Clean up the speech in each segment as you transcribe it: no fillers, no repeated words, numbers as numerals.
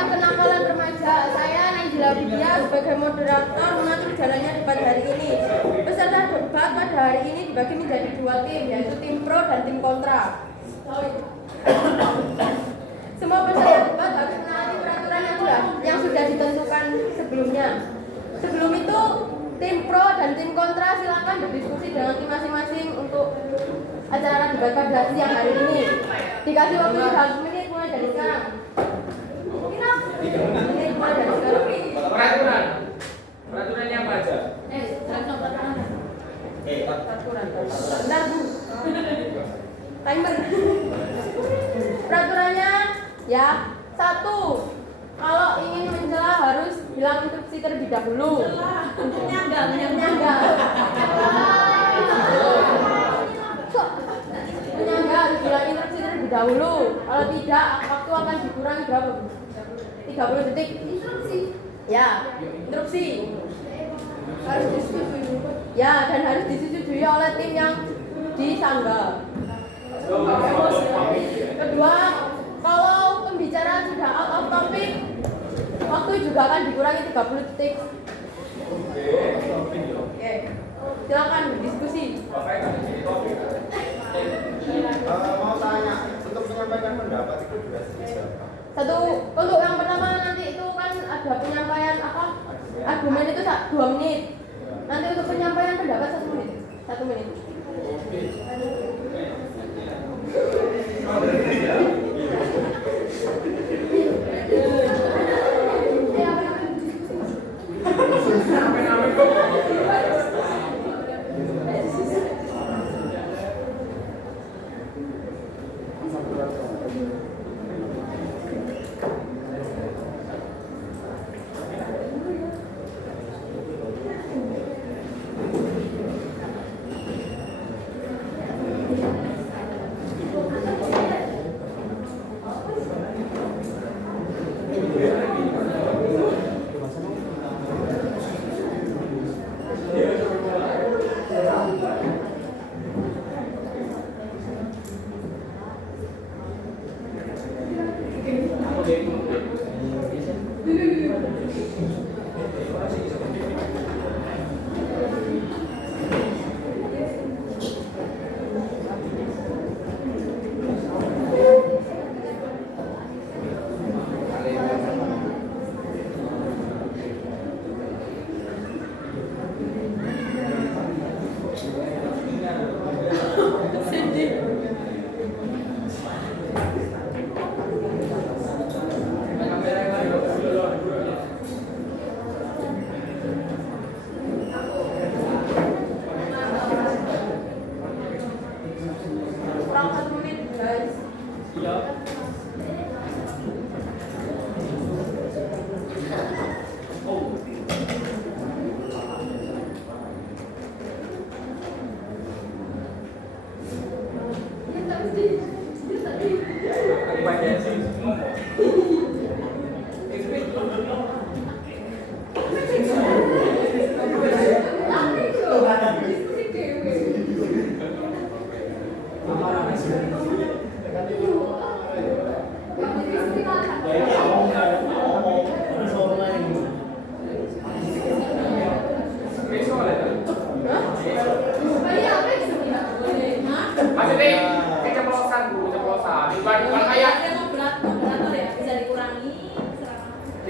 tengah kenakalan remaja, saya Najila Widya sebagai moderator mengatur jalannya debat hari ini. Peserta debat pada hari ini dibagi menjadi dua tim, yaitu tim pro dan tim kontra. Semua peserta debat harus menaati peraturan yang sudah ditentukan sebelumnya. Sebelum itu, tim pro dan tim kontra silakan berdiskusi dengan tim masing-masing untuk acara debat pada siang hari ini. Dikasih waktu 3 menit mulai dari sekarang. Peraturannya apa aja? Peraturan. Bentar, Bu. Timer. Peraturannya ya, 1. Kalau ingin mencela harus bilang instruksi terlebih dahulu. Menyangga. Menyangga harus bilang instruksi terlebih dahulu. Kalau tidak, waktu akan dikurangi berapa, Bu? 30 detik. Instruksi. Ya, instruksi. Harus disetujui. Ya, dan harus disetujui oleh tim yang disangga. Kedua, kalau pembicaraan sudah out of topic, waktu juga akan dikurangi 30 detik. Oke. Silakan berdiskusi. Mau tanya, untuk menyampaikan pendapat itu durasi berapa? Untuk yang pertama nanti itu kan ada penyampaian argumen itu 2 menit. Nanti untuk penyampaian pendapat 1 menit. 1 menit.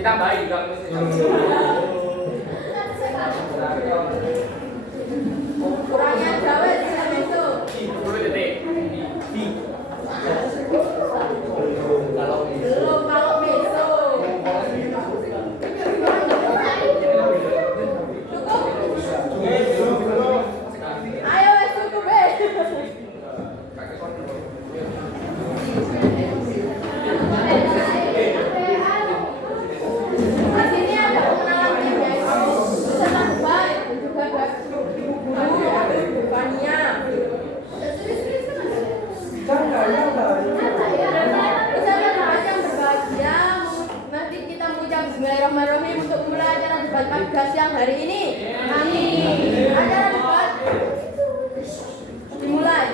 Ditambahin kalau Kurangnya jauh itu. 10 detik. Belum kalau besok. Cukup? Ayo cukup Di sini ada pengenalan tim yaitu peserta debat dan juga ada ibu guru Fania. Peserta debat yang berbahagia, nanti kita mengucap Bismillahirrahmanirrahim untuk mulai acara debat pada siang hari ini. Amin. Acara debat dimulai.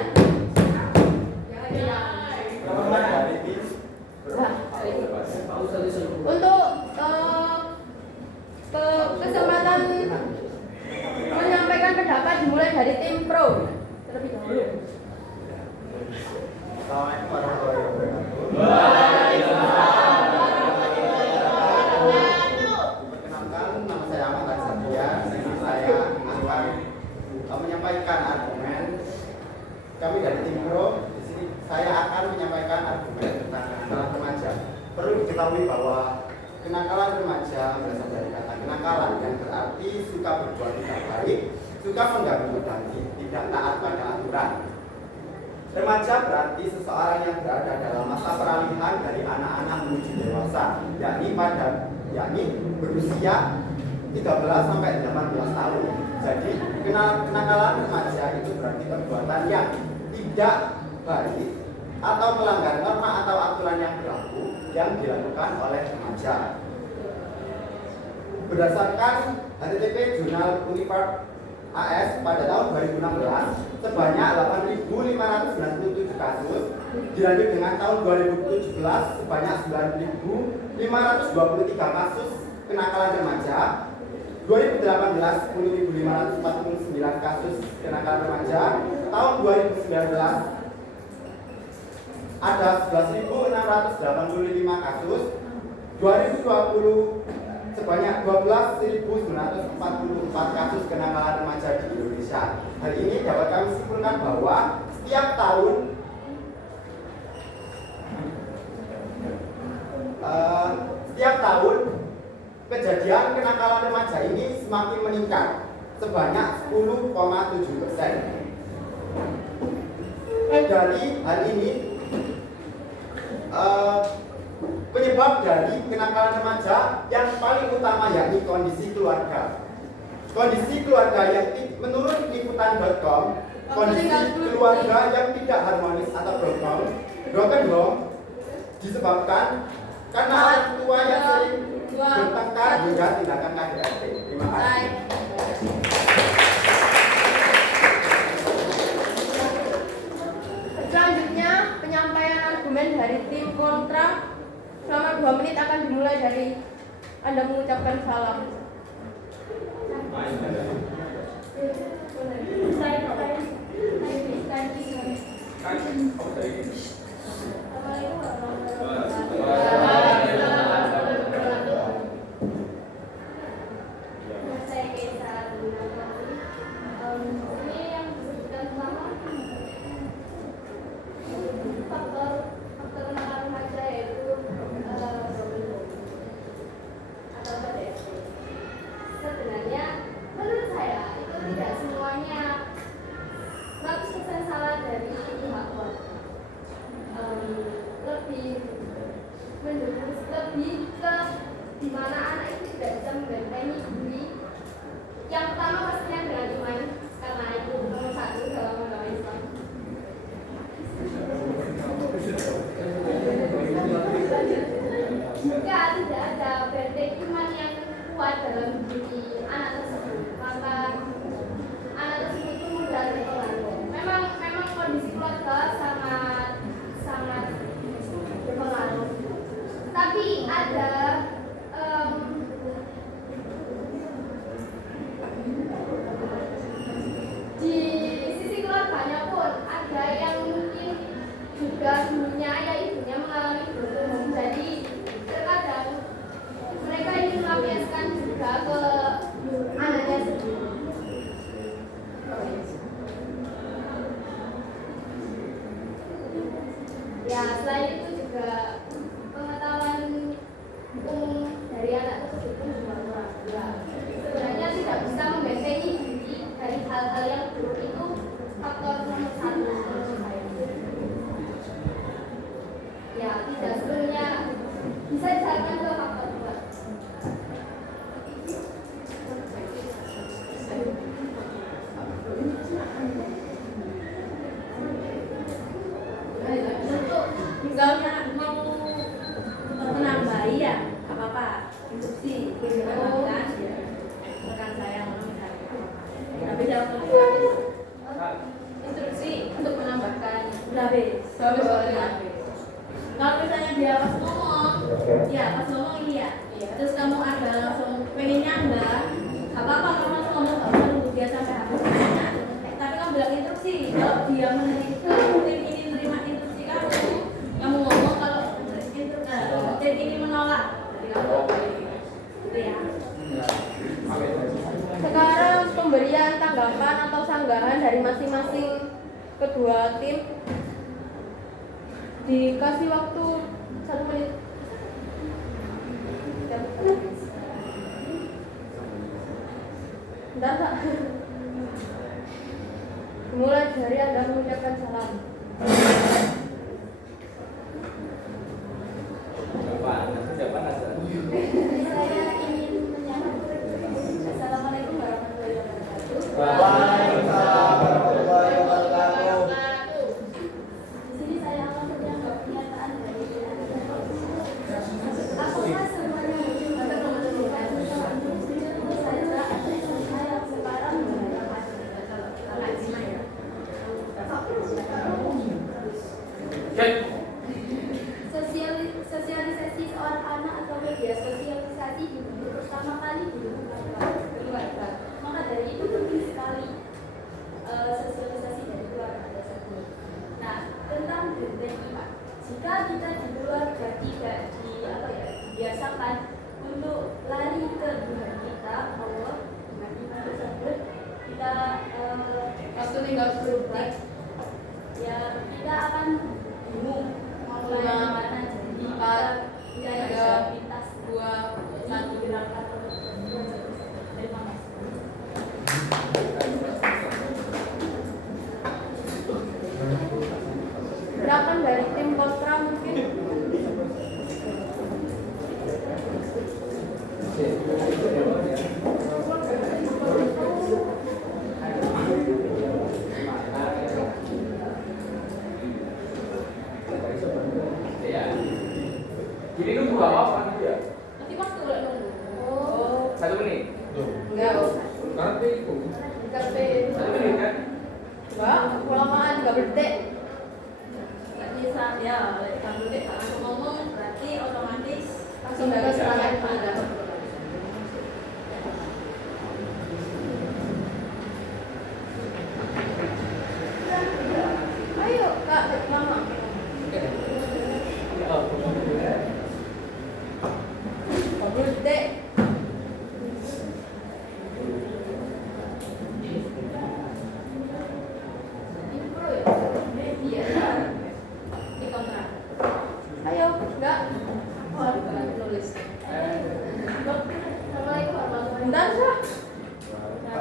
Nah, Untuk kesempatan menyampaikan pendapat dimulai dari tim pro terlebih dahulu. Assalamualaikum warahmatullahi wabarakatuh. Perkenalkan, nama saya Ahmad Satria. Saya akan menyampaikan argumen kami dari tim pro. Di sini saya akan menyampaikan argumen tentang kenakalan remaja. Perlu diketahui bahwa kenakalan remaja berasal dari kata kenakalan yang berarti suka berbuat tidak baik, suka mengganggu dan tidak taat pada aturan. Remaja berarti seseorang yang berada dalam masa peralihan dari anak-anak menuju dewasa, yakni berusia 13 sampai 18 tahun. Jadi kenakalan remaja itu berarti perbuatan yang tidak baik atau melanggar norma atau aturan yang berlaku yang dilakukan oleh remaja. Berdasarkan HTTP Jurnal Univers AS pada tahun 2016 sebanyak 8.597 kasus, dilanjut dengan tahun 2017 sebanyak 9.523 kasus kenakalan remaja, 2018 10.549 kasus kenakalan remaja, tahun 2019 ada 11.685 kasus, 2020 sebanyak 12.944 kasus kenakalan remaja di Indonesia. Hal ini dapat kami simpulkan bahwa setiap tahun kejadian kenakalan remaja ini semakin meningkat sebanyak 10,7%. Dari hal ini penyebab dari kenakalan remaja yang paling utama yakni kondisi keluarga. Kondisi keluarga yang menurut liputan.com, kondisi keluarga yang tidak harmonis atau broken home disebabkan karena orang tua yang sering bertengkar hingga tindakan KDRT. Terima kasih. Selanjutnya penyampaian argumen dari tim kontra selama 2 menit akan dimulai dari Anda mengucapkan salam. Ya, selain itu juga pengetahuan umum dari anak tersebut pun juga kurang. Sebenarnya tidak bisa membentengi diri dari hal-hal yang buruk itu faktor nomor 1 menurut saya. Ya, tidak sebenarnya bisa disarankan ke faktor 2. Misalnya mau menambahi ya, apa-apa, instruksi, kan ya, rekan saya mau misalnya, tapi jangan instruksi untuk menambahkan, habis soalnya. Kalau misalnya dia pas ngomong, ya pas ngomong iya. Terus kamu ada langsung pengennya enggak apa-apa, kamu langsung ngomong gak usah nunggu dia sampai habis nanya. Tapi kamu bilang instruksi, kalau dia menerima tim ini menerima instruksi kamu ngomong kalau tim ini menolak. Jadi kamu gitu ya. Sekarang pemberian tanggapan atau sanggahan dari masing-masing kedua tim, dikasih waktu 1 menit. Bentar, Pak. Mulai dari Anda mengucapkan salam. Saya ingin menyambut. Assalamualaikum warahmatullahi wabarakatuh. Waalaikumsalam warahmatullahi wabarakatuh. Di sini saya akan menyampaikan pernyataan dari apakah semuanya menunjukkan saya yang sekarang sosialisasi seorang anak atau media sosialisasi dibentuk pertama kali di keluarga. Maka dari itu penting sekali sosialisasi dari keluarga tersebut. Nah, tentang benteng Pak, jika kita di keluarga tidak dibiasakan untuk lari ke Tuhan kita, Allah dengan iman tersebut, kita Waktu tinggal 10 detik. ya kita akan bingung mau lari kemana. Jadi kita tidak ada pintas 2, 1. gerakan terima kasih. Silakan dari tim kontra mungkin. Ya. Jadi nunggu apa gitu ya? Nanti waktu boleh nunggu. Oh, 1 menit. enggak. Nanti itu. Tapi 1 menit kan? Mbak, kelamaan 3 detik. Berarti saat ya, kamu deh langsung ngomong, berarti otomatis Langsung ke silakan Anda. Ayo, Kak, lama. 40 detik. ini pro ya. Iya. Di kontra. Ayo, enggak. Waduh, kalau nulis. Assalamualaikum warahmatullahi Bentar, Kak.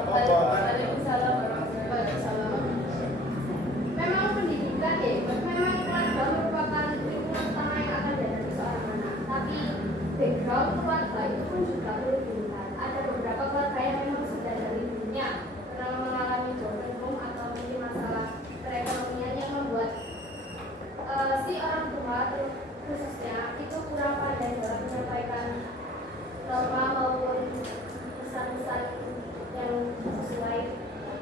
Waalaikumsalam warahmatullahi wabarakatuh. Memang pendidikan ya, memang keluarga merupakan lingkungan utama yang akan dihadapi seorang anak. Tapi background keluarga itu pun juga perlu dilihat. Ada beberapa keluarga yang memang sudah dari dulunya pernah mengalami broken home atau mungkin masalah perekonomian yang membuat si orang tua khususnya itu kurang pandai dalam menyampaikan norma maupun pesan-pesan yang sesuai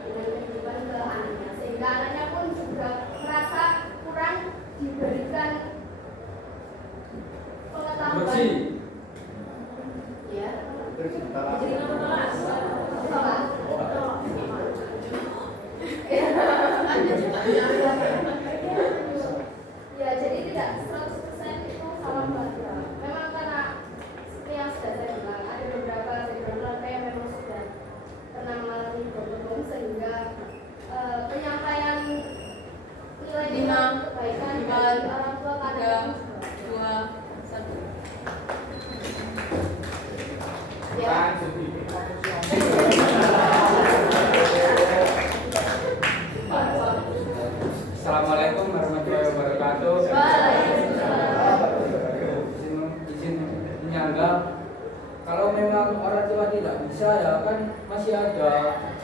dengan kehidupan ke anaknya, sehingga anaknya pun juga merasa kurang diberikan pengetahuan. Ya, Jadi nomor kelas. Bapak. Ya, jadi tidak 100% itu salah keluarga. Memang karena seperti yang sudah saya bilang, ada beberapa keluarga yang memang sudah pernah mengalami problem sehingga penyampaian nilai-nilai kebaikan dari orang tua pada 2, 1. ya. Assalamualaikum warahmatullahi wabarakatuh. Izin menyanggah, kalau memang orang tua tidak bisa ya kan masih ada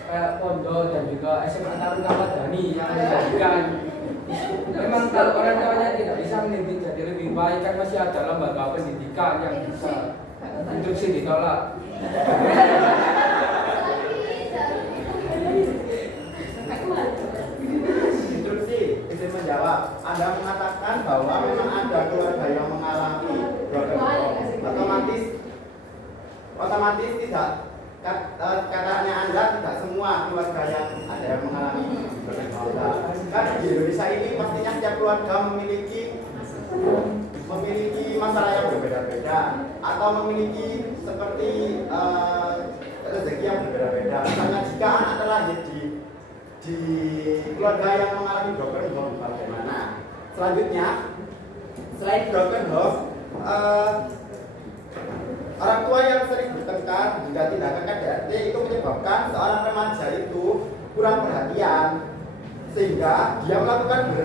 kayak pondok dan juga SMA Taruna Madani yang menjadikan. Memang kalau orang tuanya tidak bisa mendidik jadi lebih baik kan masih ada lembaga pendidikan yang bisa. Instruksi ditolak. Instruksi izin menjawab. Anda mengatakan bahwa memang ada keluarga yang mengalami broken home otomatis tidak katanya Anda tidak semua keluarga yang ada yang mengalami bermasalah. Kan di Indonesia ini pastinya setiap keluarga memiliki masalah yang berbeda-beda atau memiliki seperti rezeki yang berbeda-beda. Misalnya jika anak terlahir di keluarga yang mengalami broken home, bagaimana? Selanjutnya, selain broken home, orang tua yang sering bertengkar jika tindakan KDRT itu menyebabkan seorang remaja itu kurang perhatian sehingga dia melakukan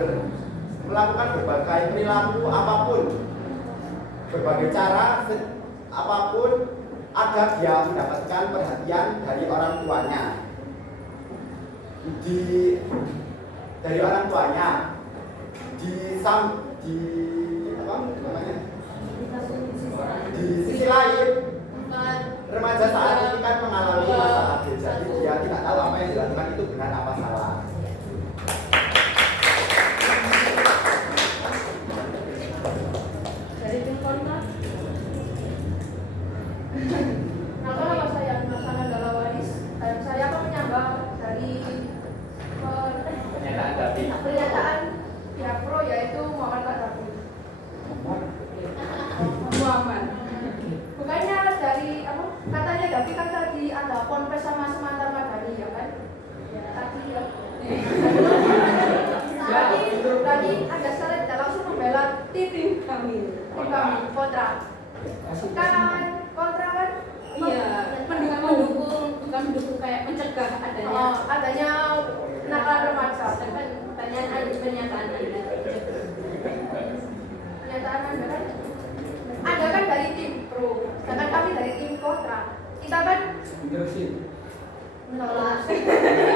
berbagai perilaku apapun, berbagai cara apapun agar dia mendapatkan perhatian dari orang tuanya. Dari orang tuanya di sisi lain, remaja saat ini kan mengalami masalah, jadi dia tidak tahu apa yang dilakukan itu benar apa salah. Dari tim kontra. Nama saya Nursan adalah Waris dan saya akan menyanggah dari pernyataan pihak pro yaitu Muhammad Kadafi. Muhammad. Bukannya dari katanya Davi kan tadi ada ponpes sama Semantar Madani ya kan? Tadi ya. Tadi ada syarat tidak langsung membela tim kami kontra. Kan kontra kan? Iya, mendukung bukan mendukung kayak mencegah adanya nakal remaja. Pernyataan Anda kan? Anda kan dari tim pro, sedangkan kami dari tim kontra. Kita kan Terusin. menolak. Sedangkan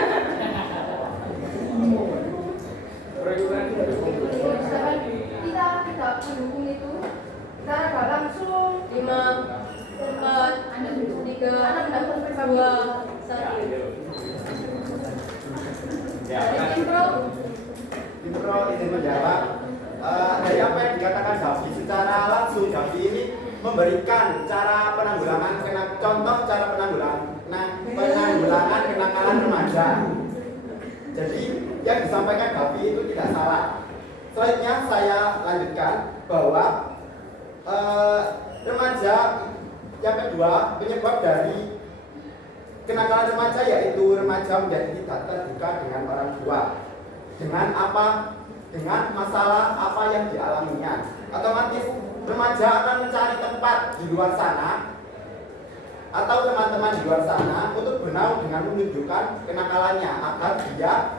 kita tidak mendukung itu. Kita nggak langsung 5, 4, Anda mendukung 3, Anda mendukung 2, 1. Dari tim pro. Tim pro izin menjawab. Dari apa yang dikatakan Davi, secara langsung Davi ini memberikan cara penanggulangan penanggulangan kenakalan remaja. Jadi yang disampaikan Davi itu tidak salah. Selanjutnya saya lanjutkan bahwa remaja yang kedua penyebab dari kenakalan remaja yaitu remaja menjadi tidak terbuka dengan orang tua. Dengan masalah apa yang dialaminya. Otomatis remaja akan mencari tempat di luar sana atau teman-teman di luar sana untuk bernaung dengan menunjukkan kenakalannya agar dia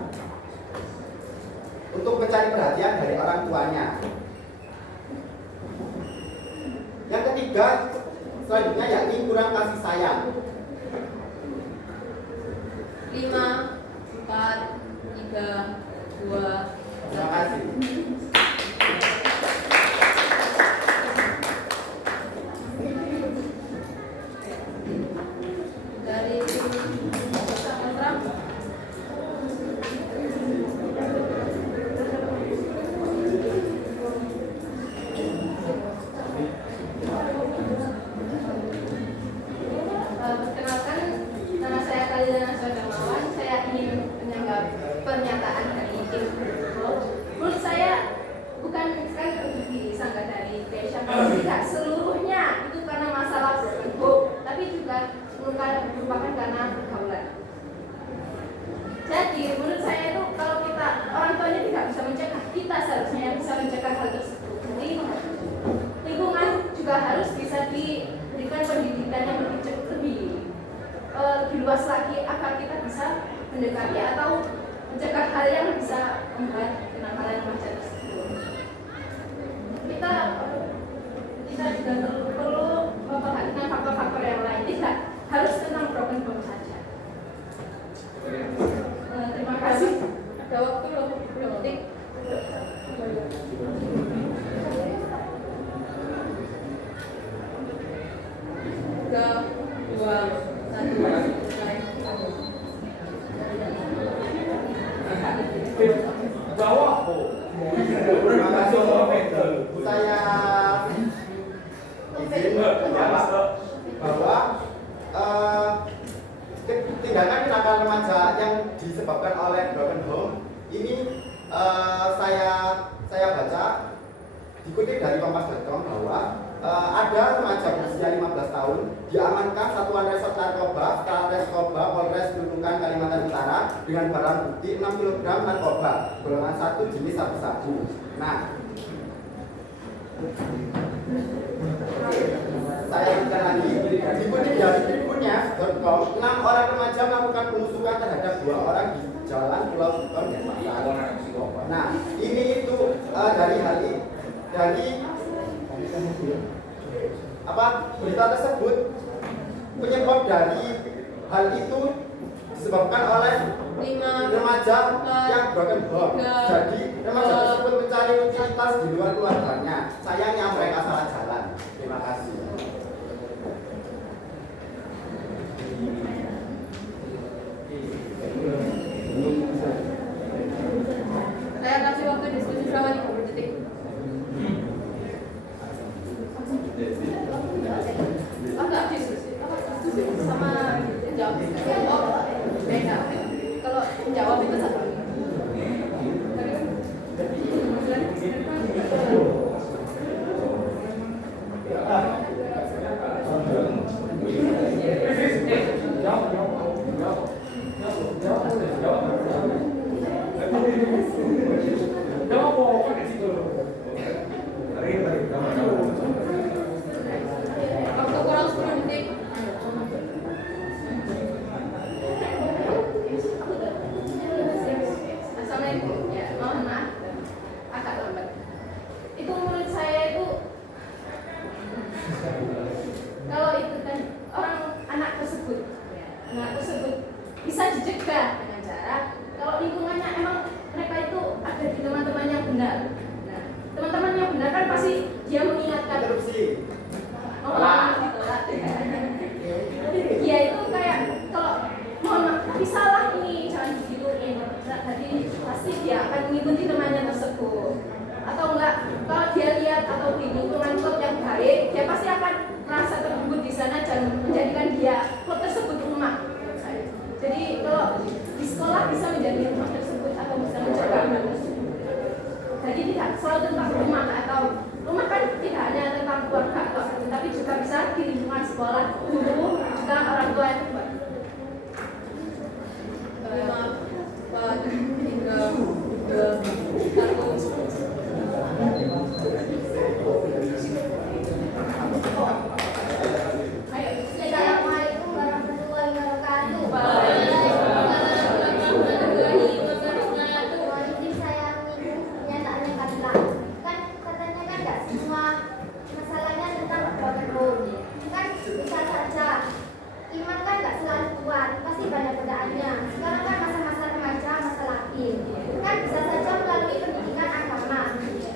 untuk mencari perhatian dari orang tuanya. Yang ketiga selanjutnya yakni kurang kasih sayang. 5, 4, 3, 2. Terima kasih. Dari tim kontra. Perkenalkan, nama saya Kalina Darmawan. Saya ingin menyanggah pernyataan dari tim pro. Menurut saya bukan kan disangka dari Desha, tidak seluruhnya itu karena masalah berbentuk, tapi juga merupakan karena pergaulan. Jadi menurut saya itu kalau kita orang tuanya tidak bisa mencegah, kita seharusnya yang bisa mencegah hal tersebut. Jadi lingkungan juga harus bisa diberikan pendidikan yang lebih luas lagi agar kita bisa mendekati atau mencegah hal yang bisa membuat kenakalan remaja tersebut. Kita juga perlu memperhatikan faktor-faktor yang lain, tidak harus tentang broken home saja. Terima kasih. Ada waktu loh, detik. 3, 2, 1. Jawab. Terima kasih. Saya izin menjawab bahwa tindakan remaja yang disebabkan oleh broken home ini saya baca dikutip dari kompas.com bahwa ada remaja berusia 15 tahun diamankan Satuan Resort Narkoba Polres Nunukan Kalimantan Utara dengan barang bukti 6 kg narkoba golongan 1 jenis sabu-sabu. Nah, saya lanjutkan lagi, dikutip dari tribunnya.com, 6 orang remaja melakukan penusukan terhadap 2 orang di Jalan Pulau Buton, Denpasar. Nah, ini itu dari berita tersebut, penyebab dari hal itu disebabkan oleh 5 remaja yang broken home. Jadi remaja tersebut mencari rutinitas di luar keluarganya. Sayangnya mereka salah jalan. Terima kasih. Saya kasih waktu diskusi selama 30 detik. Enggak diskusi sama jawab. Oh, beda. Kalau jawab itu satu. Waktu kurang 10 detik. Assalamualaikum. Ya, mohon maaf agak lambat. Itu menurut saya itu kalau itu kan anak tersebut bisa dicegah dengan cara kalau lingkungannya emang mereka itu ada di teman-teman yang benar. Nah, teman-teman yang benar kan pasti dia mengingatkan. Interupsi. Oh, dia itu kayak kalau mohon maaf tapi salah ini jangan digituin. Jadi pasti dia akan mengikuti temannya tersebut. Atau enggak kalau dia lihat atau di lingkungan klub yang baik, dia pasti akan merasa terhibur di sana dan menjadikan dia klub tersebut rumah. Jadi kalau di sekolah bisa menjadi rumah tersebut atau bisa menjaga rumah tersebut. Jadi tidak selalu tentang rumah atau rumah kan tidak hanya tentang keluarga, tapi juga bisa di lingkungan sekolah, guru, juga orang tua yang terbaik. Assalamualaikum warahmatullahi wabarakatuh. Ini saya pernyataannya Kamila. Kan katanya kan nggak semua masalahnya tentang broken home. Kan bisa saja iman kan nggak selalu kuat, pasti banyak godaannya. Sekarang kan masa-masa remaja, masa labil. Kan bisa saja melalui pendidikan agama.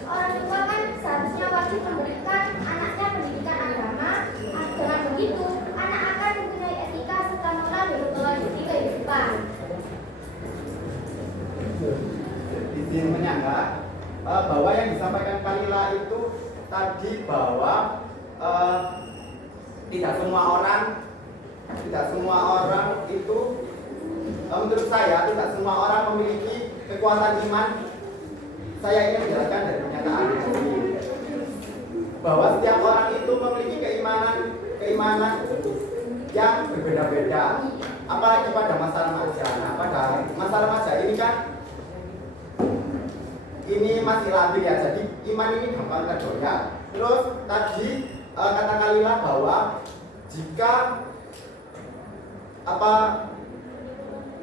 Orang tua kan seharusnya wajib memberikan anaknya pendidikan agama. Dengan begitu, anak akan mempunyai etika serta moral di kehidupan. Izin menyanggah bahwa yang disampaikan Kamila itu tadi bahwa tidak semua orang itu menurut saya tidak semua orang memiliki kekuatan iman. Saya ingin menjelaskan dari pernyataan ini bahwa setiap orang itu memiliki keimanan yang berbeda-beda, apalagi pada masa remaja. Nah, pada masa remaja ini kan ini masih labil ya, jadi iman ini gampang tergoyah. Terus tadi kata Kalila bahwa jika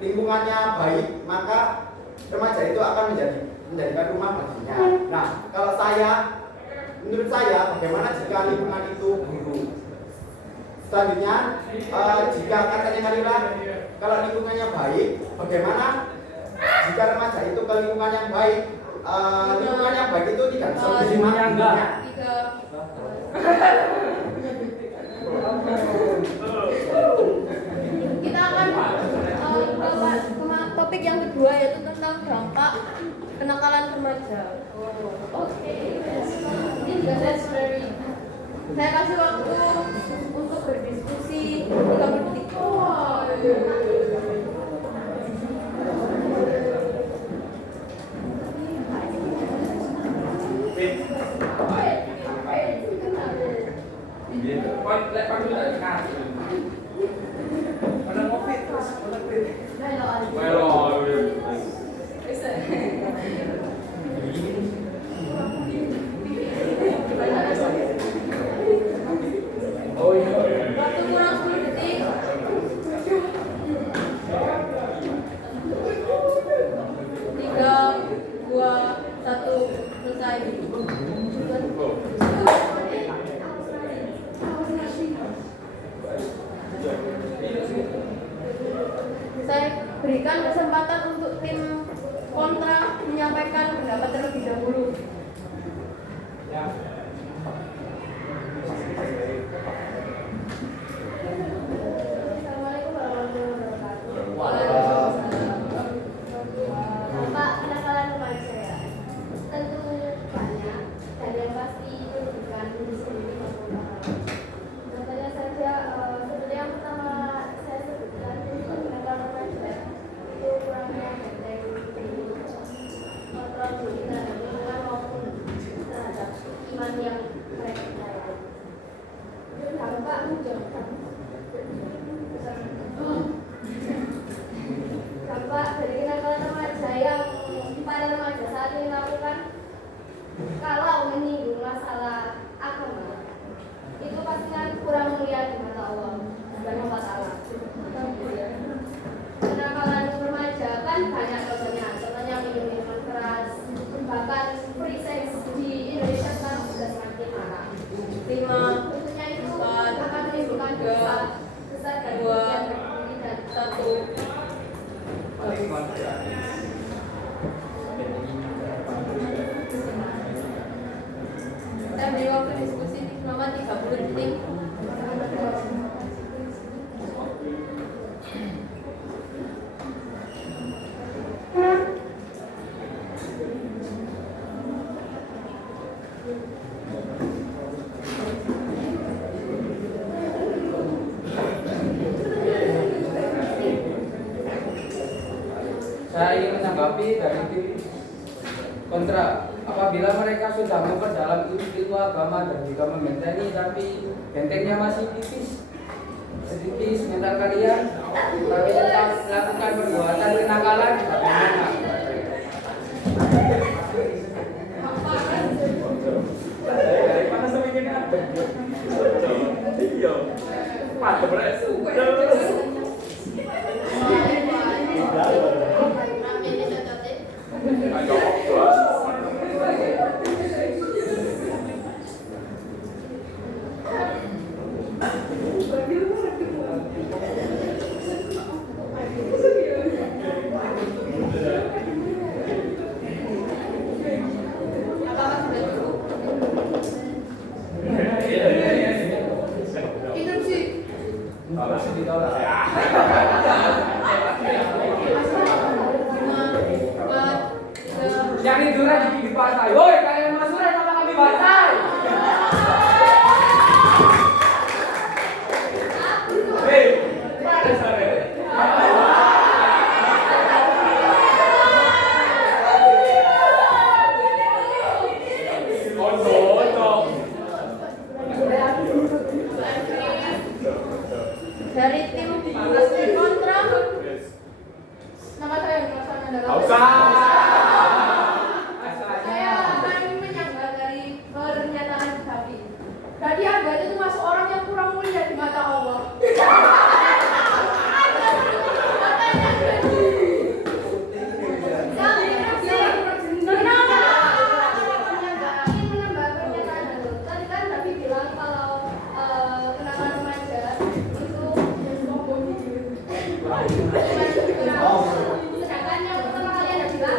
lingkungannya baik, maka remaja itu akan menjadikan rumah baginya. Nah, menurut saya bagaimana jika lingkungan itu buruk? Selanjutnya, jika katanya Kalila kalau lingkungannya baik, bagaimana jika remaja itu ke lingkungan yang baik? Lingkungan yang baik itu tidak bisa menerima lingkungannya. Kita akan topik yang kedua yaitu tentang dampak kenakalan remaja. Oke. Saya kasih waktu untuk berdiskusi 30 Waktu kurang 10 detik. 3, 2, 1, selesai. Saya berikan kesempatan untuk tim kontra menyampaikan pendapat terlebih dahulu. Assalamualaikum warahmatullahi wabarakatuh. Bapak kenakalan remaja ya? Tentu banyak dan yang pasti itu bukan diri sendiri maupun orang lain. Contohnya saja seperti yang pertama saya sebutkan untuk kenakalan remaja itu kurangnya benteng kontrol diri terhadap lingkungan maupun terhadap iman yang mereka percaya. Dampak dampak dari kenakalan remaja yang para remaja saat ini lakukan kalau menyinggung masalah agama itu pastinya kurang mulia di mata Allah Subhanahu wa Ta'ala. Kenakalan remaja kan banyak contohnya minum minuman keras, bahkan free sex di Indonesia sekarang sudah semakin marak. 5, Tentunya itu 4, akan menimbulkan dosa besar dan 2, kerugian bagi dan 1. Saya beri waktu diskusi selama 30 detik. Saya ingin menanggapi dari tim kontra. Apabila mereka sudah memperdalam ilmu agama dan juga membenteni, tapi bentengnya masih tipis, sedikit mental kalian, tapi tetap melakukan perbuatan kenakalan, bagaimana? Yang tiduran di pinggir pantai, woi kalian masukin apa kami pantai? Hei, mana sore? Dari tim kontra, nama saya Nursan adalah. Saya akan menyanggah dari pernyataan Sapi. Tadi Anda itu masuk orang yang kurang mulia di mata Allah. Sedangkan yang pertama kali Anda bilang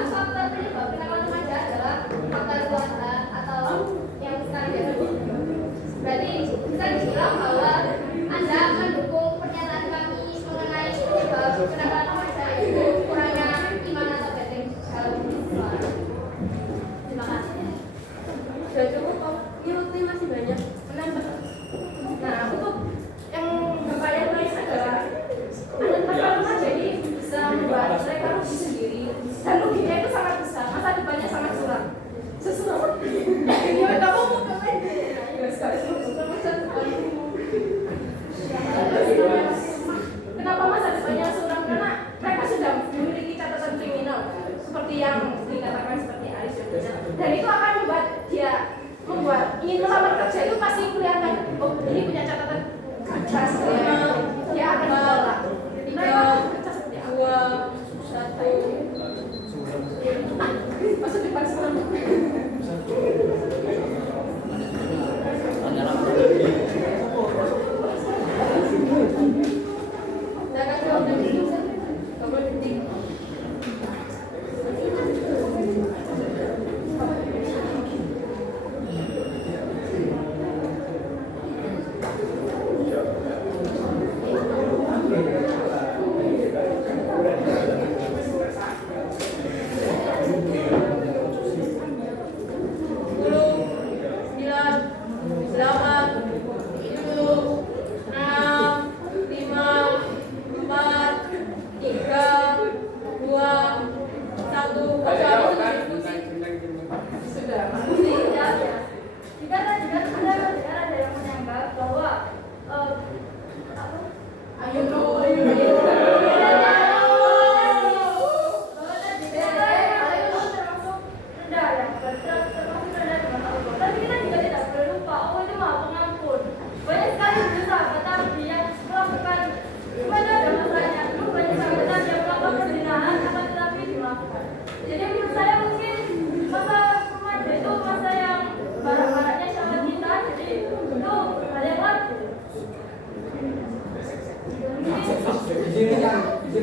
di sini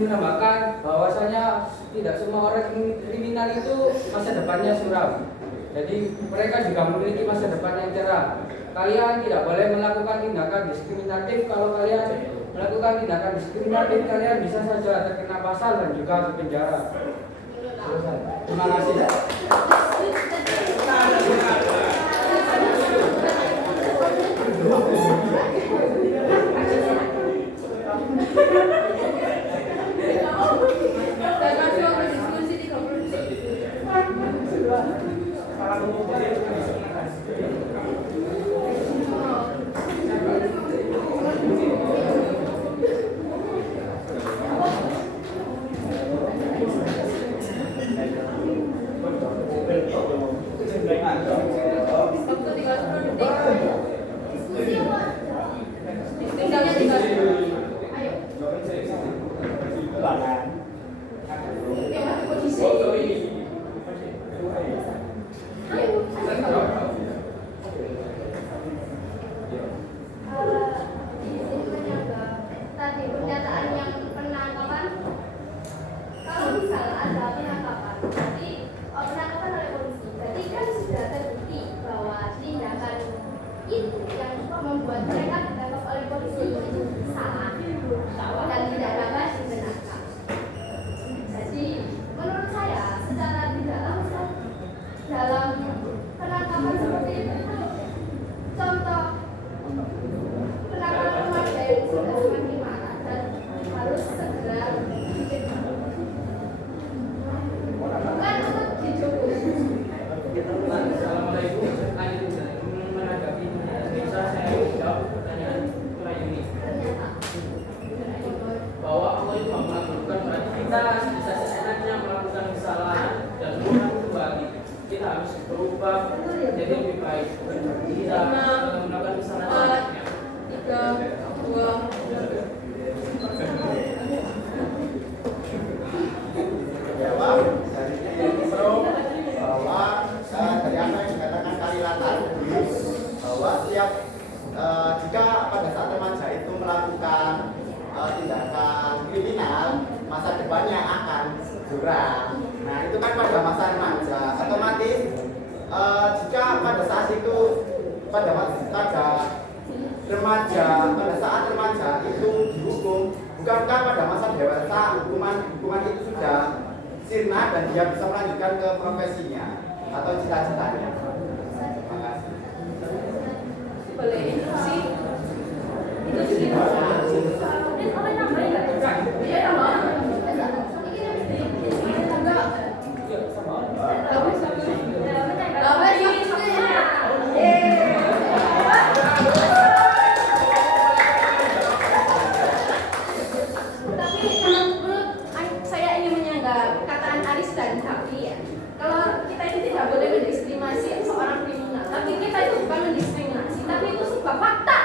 menambahkan bahwasanya tidak semua orang kriminal itu masa depannya suram. Jadi mereka juga memiliki masa depan yang cerah. Kalian tidak boleh melakukan tindakan diskriminatif. Kalau kalian melakukan tindakan diskriminatif, kalian bisa saja terkena pasal dan juga dipenjara. Terima kasih. Saya kasih waktu diskusi 30 detik. Waktu 30 detik. Tinggalnya 30. Ayo. Tadi pernyataan yang penangkapan, kalau misal ada penangkapan, jadi penangkapan oleh polisi, berarti kan sudah terbukti bahwa tindakan itu yang membuat mereka ditangkap oleh polisi itu salah dan tidak dapat dibenarkan. Jadi menurut saya secara tidak langsung dalam penangkapan seperti itu, contoh penangkapan remaja yang sudah semakin marah dan harus segera dicegah. Bukan untuk dijogok. Assalamualaikum. Menanggapi bisa saya jawab pertanyaan ini bahwa Allah itu mengabulkan berarti kita bisa seenaknya melakukan kesalahan dan orang kembali kita harus berubah jadi lebih baik. Kita melakukan kesalahan. 3, 2, Jawab dari Pro bahwa dari apa yang dikatakan Kalila tadi bahwa setiap jika pada saat remaja itu melakukan tindakan kriminal, masa depannya akan suram. Nah itu kan pada masa remaja, otomatis jika pada saat itu pada saat remaja itu dihukum, bukankah pada masa dewasa hukuman itu sudah sirna dan dia bisa melanjutkan ke profesinya atau cita-citanya? Terima kasih. boleh instruksi. Instruksi. Iya, sama. Kalau kita itu tidak boleh mendiskriminasi seorang kriminal, tapi kita itu bukan mendiskriminasi, tapi itu sebuah fakta.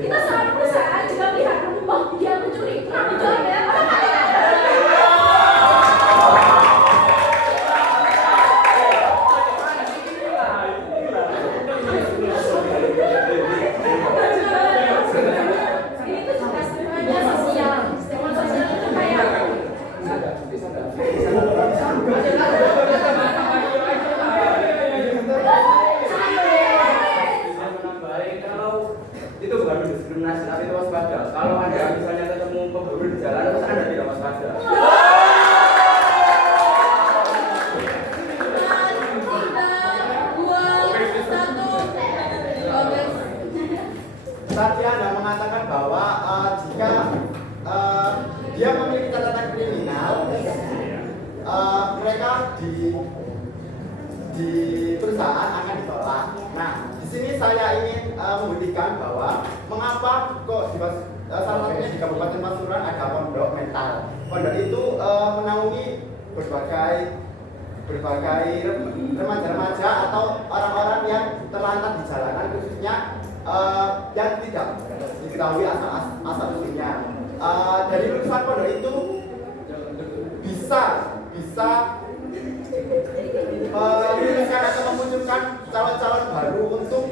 Kita seorang perusahaan juga pihak mau dia mencuri, kenapa jual ya? Itu juga sebenarnya sosial. Sistem sosial itu kayak kalau itu bukan diskriminasi tapi itu waspada. Kalau Anda misalnya ketemu pemburu di jalan terus Anda tidak waspada. Tadi Anda mengatakan bahwa jika dia memiliki catatan kriminal, mereka di perusahaan akan ditolak. Nah, di sini saya ingin membuktikan bahwa mengapa kok salah satunya di Kabupaten Pasuruan ada pondok mental. Pondok itu menaungi berbagai remaja-remaja atau orang-orang yang terlantar di jalanan, khususnya yang tidak diketahui asal usulnya. Dari lulusan pondok itu bisa menuliskan atau memunculkan calon-calon baru untuk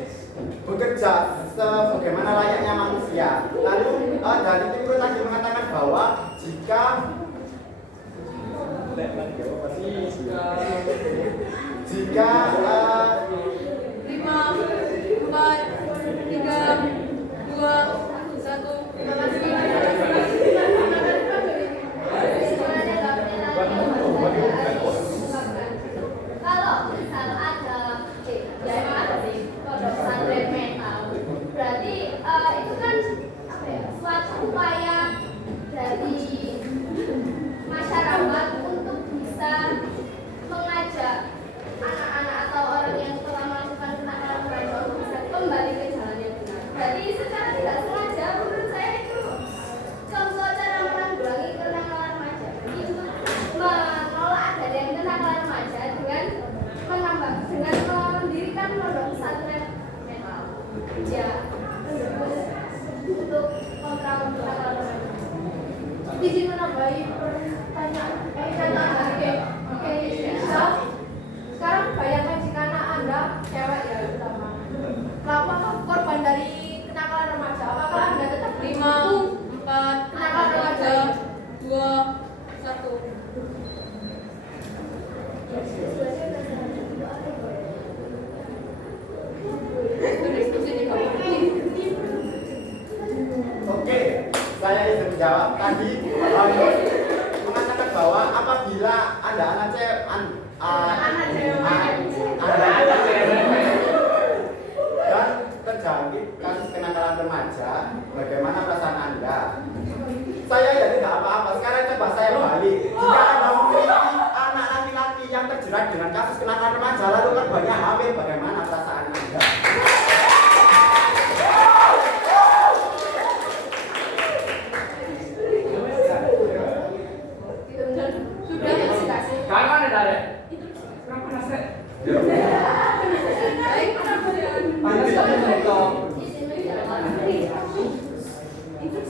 bekerja sebagaimana layaknya manusia. Lalu dari tim Pro tadi mengatakan bahwa jika jika 5, 4, 3, 2, 1. Kalau misal ada ya emang ada sih pondok pesantren mental, berarti itu kan apa ya, suatu upaya dari masyarakat untuk bisa mengajak anak-anak atau orang yang telah melakukan kenakalan remaja untuk bisa kembali ke jalan yang benar. Berarti secara tidak sengaja menurut saya itu contoh cara menanggulangi kenakalan remaja. Jadi untuk menolak adanya kenakalan remaja dengan mendirikan pondok pesantren mental. Ya, untuk kontra kenakalan remaja. Izin menambahi pertanyaan sekarang bayangkan jika anak Anda cewek ya terutama melakukan korban dari kenakalan remaja, apakah Anda tetap 5, 4, kenakalan remaja? 2, 1. Oke, saya izin menjawab. Tadi Bagus mengatakan bahwa apabila ada anak cewek dan terjangkit kasus kenakalan remaja, bagaimana perasaan Anda? Saya ya tidak apa-apa. Sekarang coba saya balik. Jika Anda memiliki anak laki-laki yang terjerat dengan kasus kenakalan remaja lalu korbannya hamil, bagaimana perasaan Anda? Kapan ya Dare? Kenapa nasi? Panas banget dong.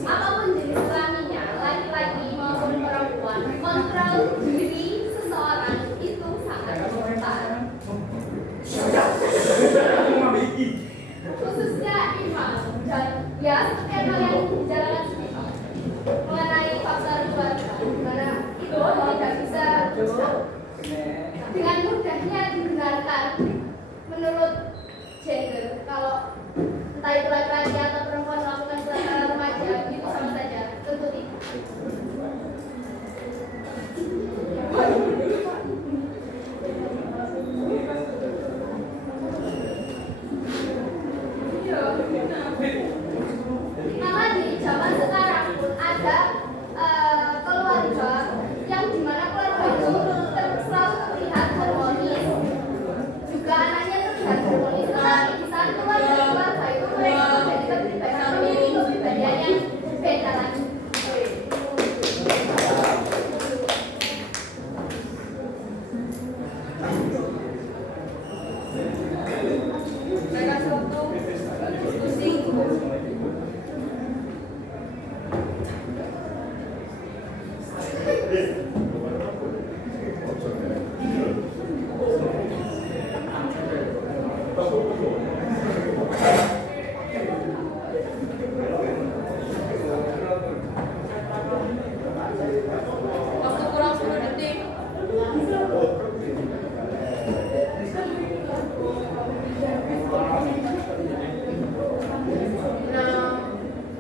Apapun jenis kelaminnya, laki-laki maupun perempuan, kontrol diri seseorang itu sangat rentan. Khususnya imam dan ya seperti yang kalian jalankan mengenai faktor keluarga, karena itu tidak bisa dengan mudahnya dibenarkan menurut gender. Kalau entah itu laki-laki atau perempuan melakukan kenakalan remaja, itu sama saja, tentu tidak. Karena di zaman sekarang pun ada keluarga yang dimana keluarga itu selalu terlihat harmonis, juga anaknya terlihat harmonis, tetapi di saat keluarga itu mereka menjadi kepribadian yang beda lagi. Saya kasih waktu diskusi. Waktu kurang 10 detik.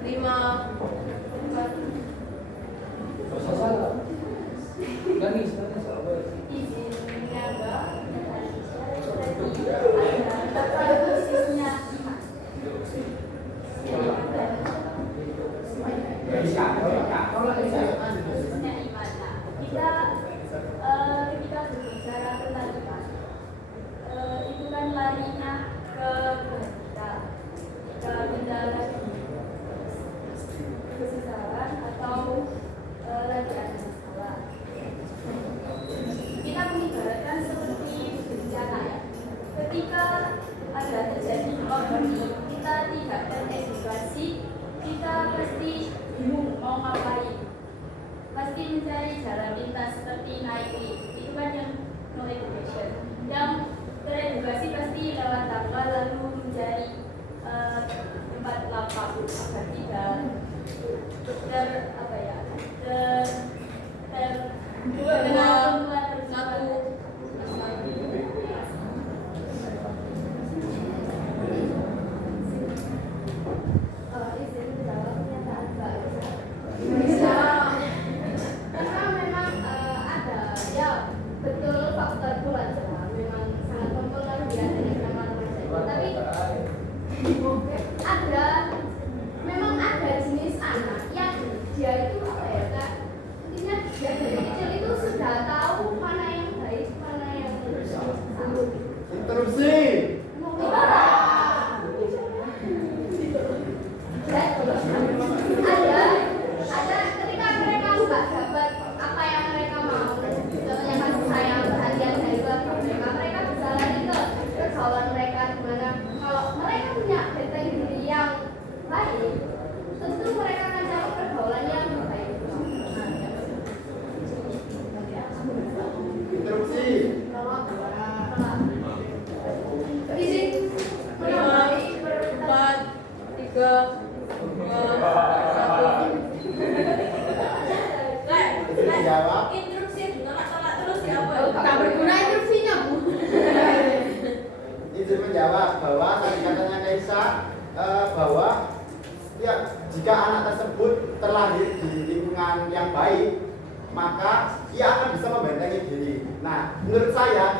5, 4. Nangis. Izin menjaga pada posisinya posisinya ibadah. Kita ketika berbicara tentang iman, itu kan larinya ke kendala kesesaran atau lagi ada masalah. Kita mengibaratkan seperti bencana ya. Ketika ada terjadi korban, kita tidak teredukasi, kita pasti bingung mau ngapain. Pasti mencari jalan pintas seperti naik lift. Itu kan yang no education. Yang teredukasi pasti lewat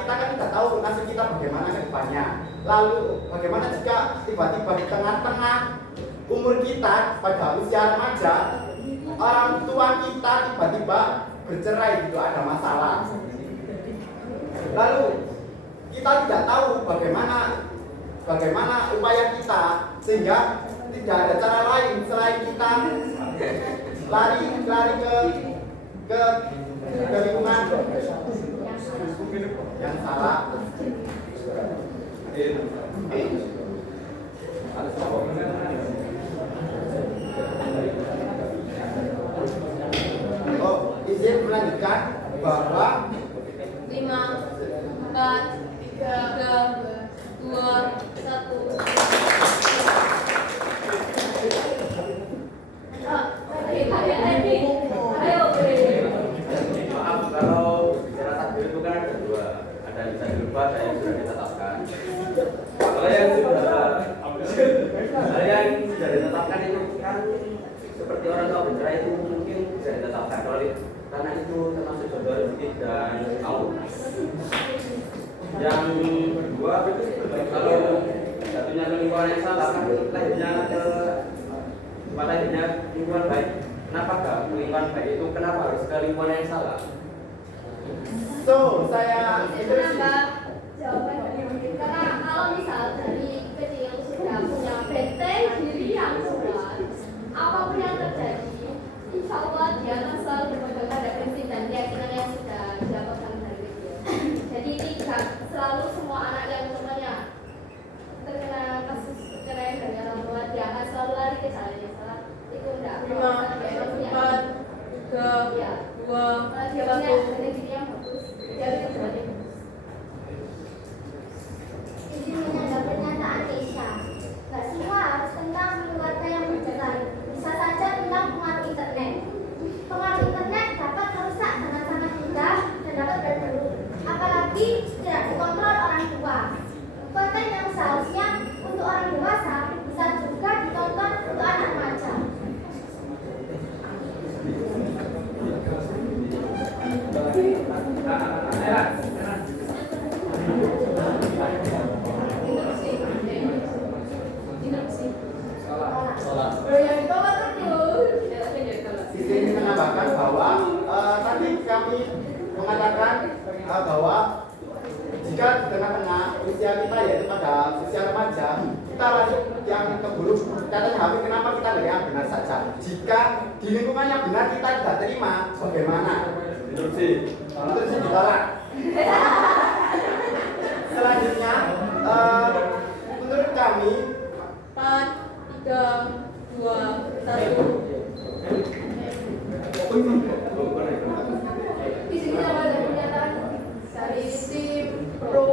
kita kan tidak tahu nasib kita bagaimana ke depannya. Lalu bagaimana jika tiba-tiba di tengah-tengah umur kita pada usia remaja, orang tua kita tiba-tiba bercerai gitu, ada masalah. Lalu kita tidak tahu bagaimana upaya kita, sehingga tidak ada cara lain selain kita lari ke lingkungan yang salah. Oh, izin melanjutkan bahwa 5, 4, 3, 2, 1. Maaf, kalau bicara takdir itu kan ada dua, ada yang bisa dirubah, ada yang sudah ditetapkan. Kalau yang sudah ditetapkan itu kan seperti orang tua bercerai itu mungkin bisa ditetapkan karena itu termasuk jodoh rezeki dan Allah. Yang kedua, kalau satunya lingkungan yang salah kan lahirnya lingkungan baik. Kenapa gak lingkungan baik itu kenapa harus ke lingkungan yang salah? So, saya Kenapa jawaban karena kalau misal dari kecil sudah punya benteng diri yang kuat, apapun yang terjadi, insya Allah dia akan selalu berpegang pada prinsip dan keyakinan yang sudah dia pegang dari kecil. Jadi tidak selalu semua anak yang temannya terkena kasus perceraian dari orang tua, dia akan selalu lari ke jalan yang salah. Itu tidak 5, 4, 3, 2, 1. dia punya benteng diri yang bagus, dia bisa jalan yang bagus. Izin menanggapi pernyataan Keisha. Gak semua harus tentang keluarga yang bercerai. Bisa saja tentang pengaruh internet. Pengaruh internet dapat merusak dengan sangat mudah dan dapat berpengaruh. Apalagi tidak dikontrol orang tua. Konten yang seharusnya untuk orang dewasa bisa juga ditonton untuk anak remaja. Sisi ini menambahkan bahwa tadi kami mengatakan bahwa jika di tengah-tengah usia kita yaitu pada usia remaja kita lanjut yang ke buruk, katanya Habib, kenapa kita dari yang benar saja? Jika di lingkungan yang benar kita tidak terima, bagaimana? Instruksi ditolak. Selanjutnya menurut kami 4, 3, 2, 1. Di sini ada pernyataan dari tim pro.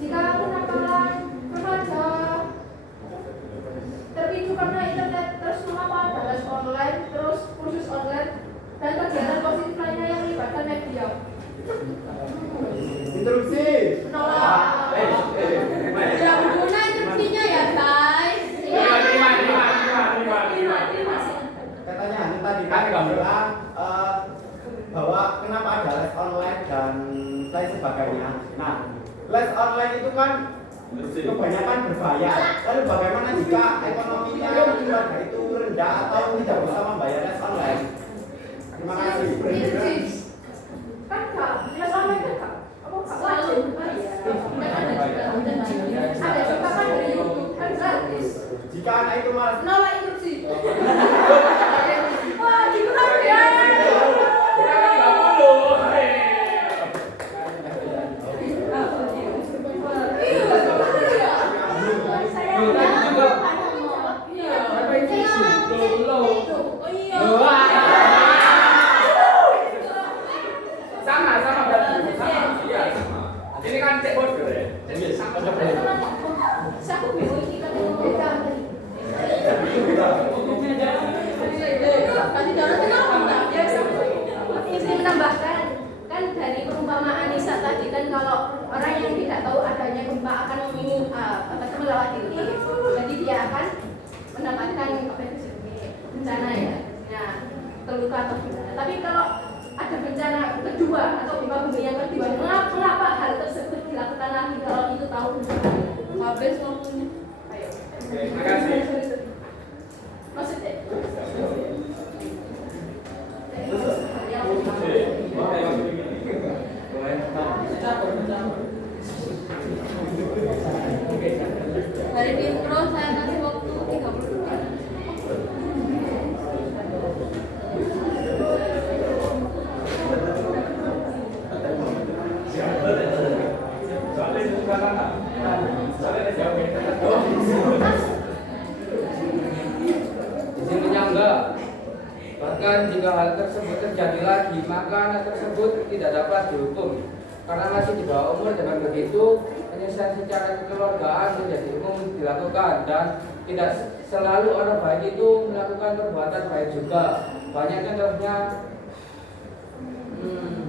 Jika kenakalan remaja terpicu karena internet, terus mengapa ada les online, terus kursus online, dan kegiatan positif lainnya yang melibatkan media. instruksi. Menolak. Tidak berguna instruksinya ya guys. Katanya hanya tadi kan bilang bahwa kenapa ada les online dan lain sebagainya. Nah, les online itu kan kebanyakan berbahaya. Lalu bagaimana jika ekonominya keluarga itu rendah atau tidak bisa membayar les online? Terima kasih. Kan kak, les online kan kak, apa kak wajib bayar. Ada juga kan dari YouTube kan gratis. Jika anak itu malas Menolak instruksi. Wah, gimana ya? Ini kan cek bodoh ya. Siapa bingung kita beda. Kasih jalan kenapa? Ini menambahkan kan dari perumpamaan Nisa tadi kan kalau orang yang tidak tahu adanya gempa akan melewati ini, jadi dia akan mendapatkan apa itu bencana ya, terluka atau gimana. Tapi kalau ada bencana kedua atau gempa bumi yang kedua, mengapa hal tersebut dilakukan lagi kalau itu tahu bencana? Habis ngomongnya. Ayo. Oke, terima kasih. Maksudnya? Dari intro saya kasih waktu 30 detik. Izin menyangga. Bahkan jika hal tersebut terjadi lagi, maka anak tersebut tidak dapat dihukum karena masih di bawah umur. Dengan begitu, penyelesaian secara kekeluargaan menjadi umum dilakukan dan tidak selalu orang baik itu melakukan perbuatan baik juga. Banyak contohnya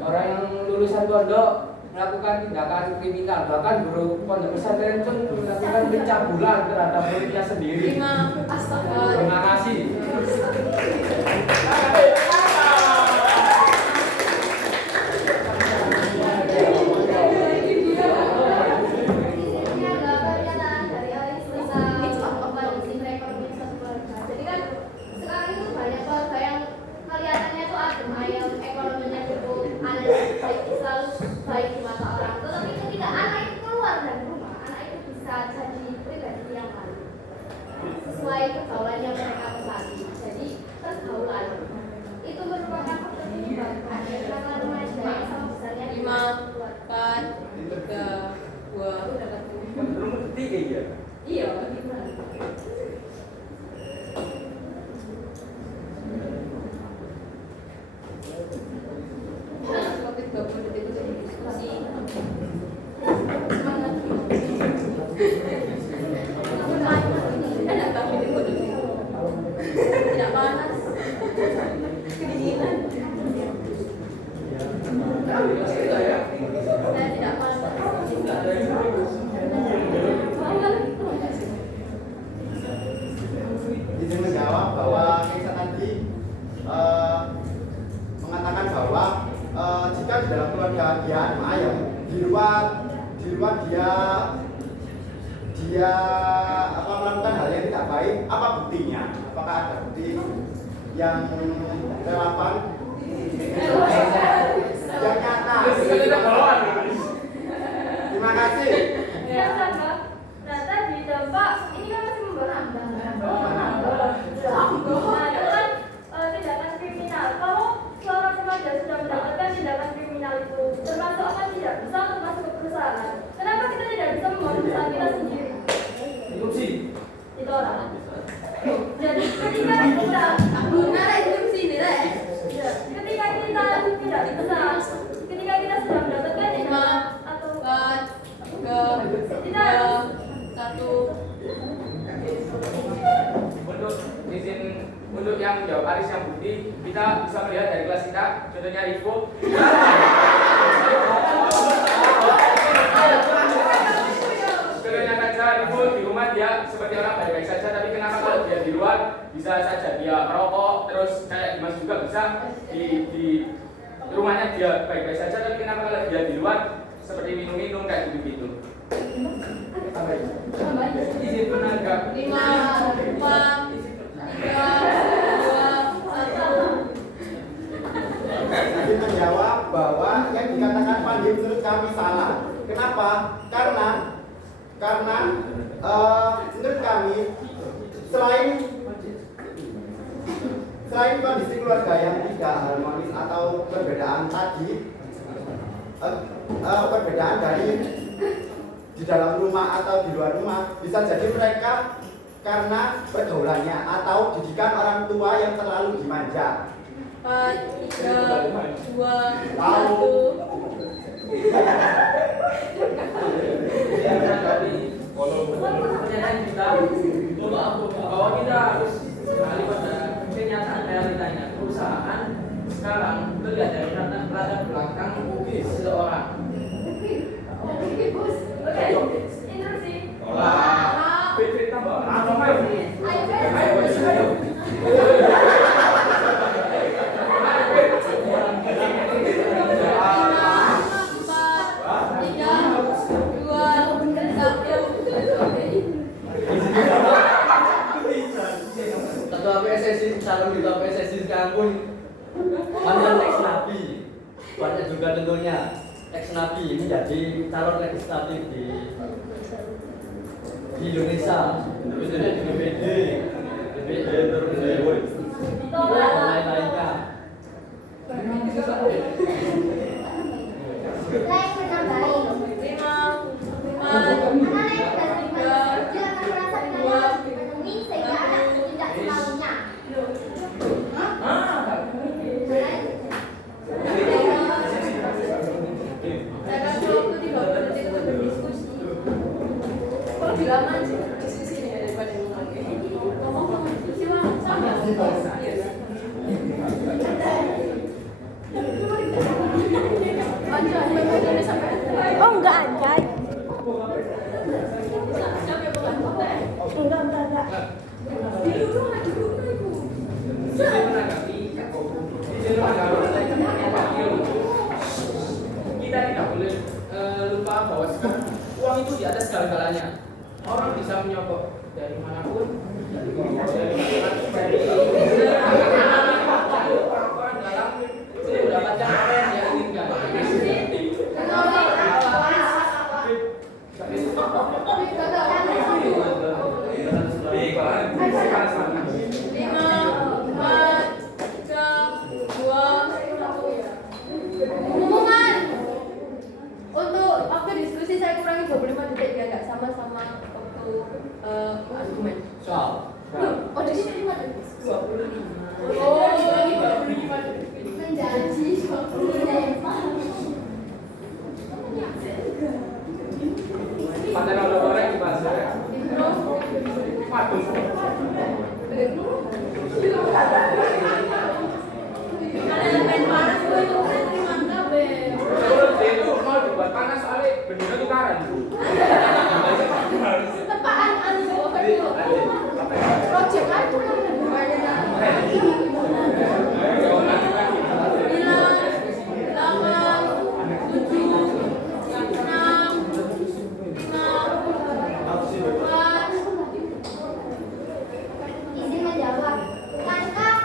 orang yang lulusan pondok melakukan tindakan kriminal, bahkan guru pondok pesantren pun melakukan pencabulan terhadap muridnya sendiri. Terima kasih. Ini adalah pernyataan dari ahli selesai kondisi perekonomian suatu keluarga. Jadi kan sekarang itu banyak keluarga yang kelihatannya tuh adem ayem, ekonominya cukup, anak baik selalu baik di mata orang. Tetapi ketika anak itu keluar dari rumah, anak itu bisa jadi pribadi yang lain sesuai pergaulan yang mereka pelajari. Jadi pergaulan itu merupakan pertumbuhan karena remaja yang sama besarnya 5, 4, 3, 2. Iya, gimana? Waktu 30 detik untuk diskusi. Semangat. Enak tapi tidak panas. Kedinginan. Saya tidak panas. Izin menjawab bahwa Kesa tadi mengatakan bahwa jika di dalam keluarga dia adem ayem, di luar dia melakukan hal yang tidak baik, apa buktinya? Apakah ada bukti yang relevan? Yang nyata. Terima kasih. Ya, Sandra. Nah, tadi dampak ini kan masih membenarkan. Nah, itu kan tindakan kriminal. Kalau seorang remaja sudah mendapatkan tindakan kriminal itu, termasuk akan tidak bisa termasuk kebesaran. Kenapa kita tidak bisa membuat usaha kita sendiri? Itu orang. Jadi ketika kita Nara itu sini deh. ketika kita tidak bisa, ketika kita sudah mendapatkan tindakan atau 4, 3, 2, 1. Untuk yang menjawab Aris yang bukti, kita bisa melihat dari kelas kita, contohnya Rivo. Contohnya saja Rivo di rumah dia seperti orang baik-baik saja, tapi kenapa kalau dia di luar bisa saja dia merokok, terus kayak Dimas juga bisa di rumahnya dia baik-baik saja, tapi kenapa kalau dia di luar seperti minum-minum kayak gitu-gitu. Izin menanggap. 5, 4, 3, 2, 1. Izin menjawab bahwa yang dikatakan Pandi menurut kami salah. Kenapa? Karena menurut kami selain kondisi keluarga yang tidak harmonis atau perbedaan tadi, perbedaan dari di dalam rumah atau di luar rumah, bisa jadi mereka karena pergaulannya atau didikan orang tua yang terlalu dimanja. 4, 3, 2, 1. Pernyataan kita bahwa kita harus kembali pada kenyataan realitanya. Perusahaan sekarang terlihat dari latar belakang seseorang. Oke, bos. Oke, instruksi. Fit tambah. Ayo. Ayo, guys. Ayo. kampung mantan ex nabi, banyak juga tentunya ex nabi menjadi calon legislatif di Indonesia, terus di DPD terus dan lain-lainnya. Saya menambahi. Anak yang sudah kerja akan merasa dengan dipenuhi sehingga anak tidak semaunya. Saya kasih waktu 30 detik untuk berdiskusi. Kalau dilaman sih diskusi ya daripada ngomong diskusi mah sama. Oh enggak anjay. Enggak. Kita tidak boleh lupa bahwa sekarang uang itu di atas segala-galanya. Orang bisa menyogok dari manapun, dari orang-orang dalam untuk mendapatkan apa yang dia inginkan. Pengumuman untuk waktu diskusi saya kurangi 25 detik biar nggak sama-sama waktu argumen. Soal. Oh di sini 5 detik. 25. Oh, menjanji 25. Pantai kalau goreng di pasar. Waduh. Ada main panas gue itu kan terima kabeh. Itu mau dibuat panas soalnya bendera tukaran. Tepaan anu apa itu? Project aku kan Izin menjawab. Bukankah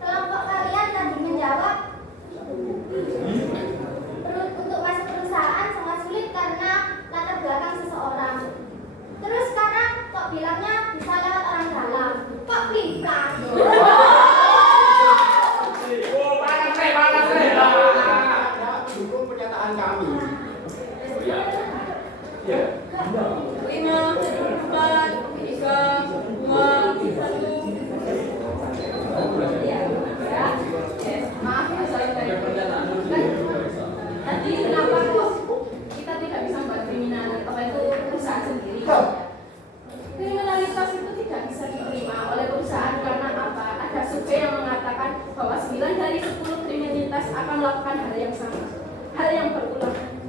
kelompok kalian tadi menjawab untuk masuk perusahaan sangat sulit karena latar belakang seseorang. Terus sekarang kok bilangnya bisa lewat orang dalam? Kok bisa? Dukung pernyataan kami. 5, 4, 3, 2, 1. Maaf ya saya tadi. Tadi kenapa kok kita tidak bisa membuat kriminal apa itu perusahaan sendiri? Kriminalitas itu tidak bisa diterima oleh perusahaan karena apa? Ada survei yang mengatakan bahwa 9 dari 10 kriminalitas akan melakukan hal yang sama, hal yang berulang.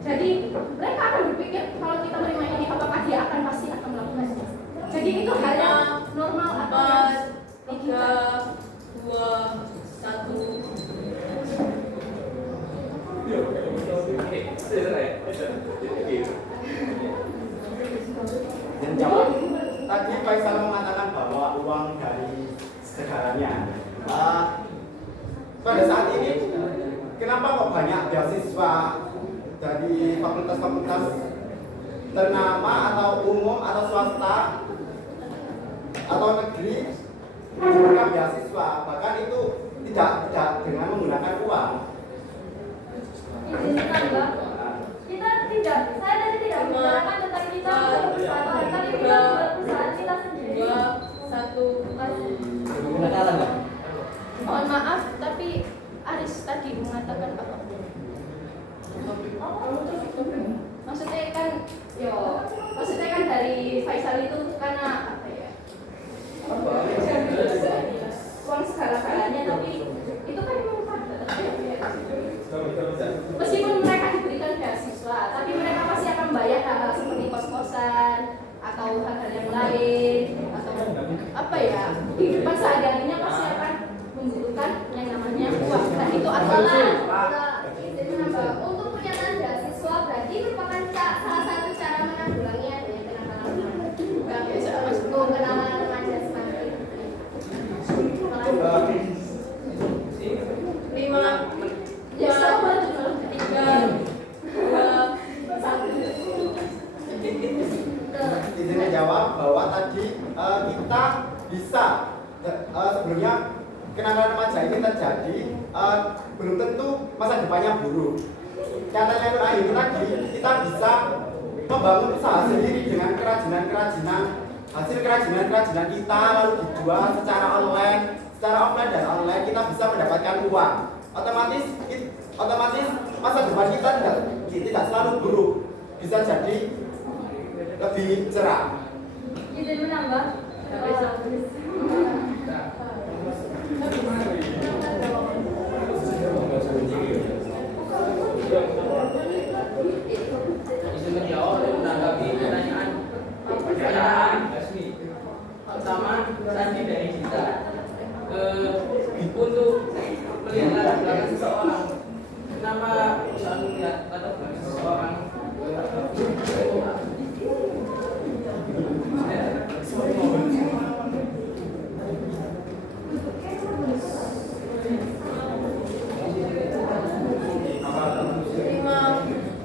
Jadi mereka akan berpikir kalau kita menerima ini apakah dia akan pasti akan melakukannya. Jadi itu hal yang normal atau 3, 2, 1. Dan jawab, tadi Faisal mengatakan bahwa uang dari segalanya. Pada saat ini, kenapa kok banyak beasiswa dari fakultas-fakultas ternama atau umum atau swasta atau negeri bukan beasiswa, bahkan itu tidak dengan menggunakan uang. Izinkan Mbak. Kita tidak, saya tadi tidak membicarakan tentang kita berusaha, tapi kita berusaha kita sendiri. 2, 1. Menggunakan alat nggak? Mohon maaf, tapi Aris tadi mengatakan apa? Maksudnya kan dari Faisal itu karena apa ya? Uang segala-galanya, tapi itu kan memang fakta. Meskipun mereka diberikan beasiswa, tapi mereka pasti akan membayar hal-hal seperti kos-kosan atau hal-hal yang lain atau apa ya? Kehidupan sehari-harinya pasti akan membutuhkan yang namanya uang. Dan itu adalah Untuk pernyataan beasiswa berarti merupakan salah satu cara menanggulangi adanya kenakalan remaja seperti itu. kita bisa sebelumnya kenakalan remaja ini terjadi belum tentu masa depannya buruk. Katanya Nur Ayu tadi, kita bisa membangun usaha sendiri dengan hasil kerajinan kita lalu dijual secara online dan online kita bisa mendapatkan uang. Otomatis masa depan kita tidak selalu buruk, bisa jadi lebih cerah. Izin menambah. Izin menjawab dan menanggapi pertanyaan resmi. Pertama, tadi dari kita untuk melihat latar belakang seseorang. Kenapa selalu melihat latar belakang seseorang?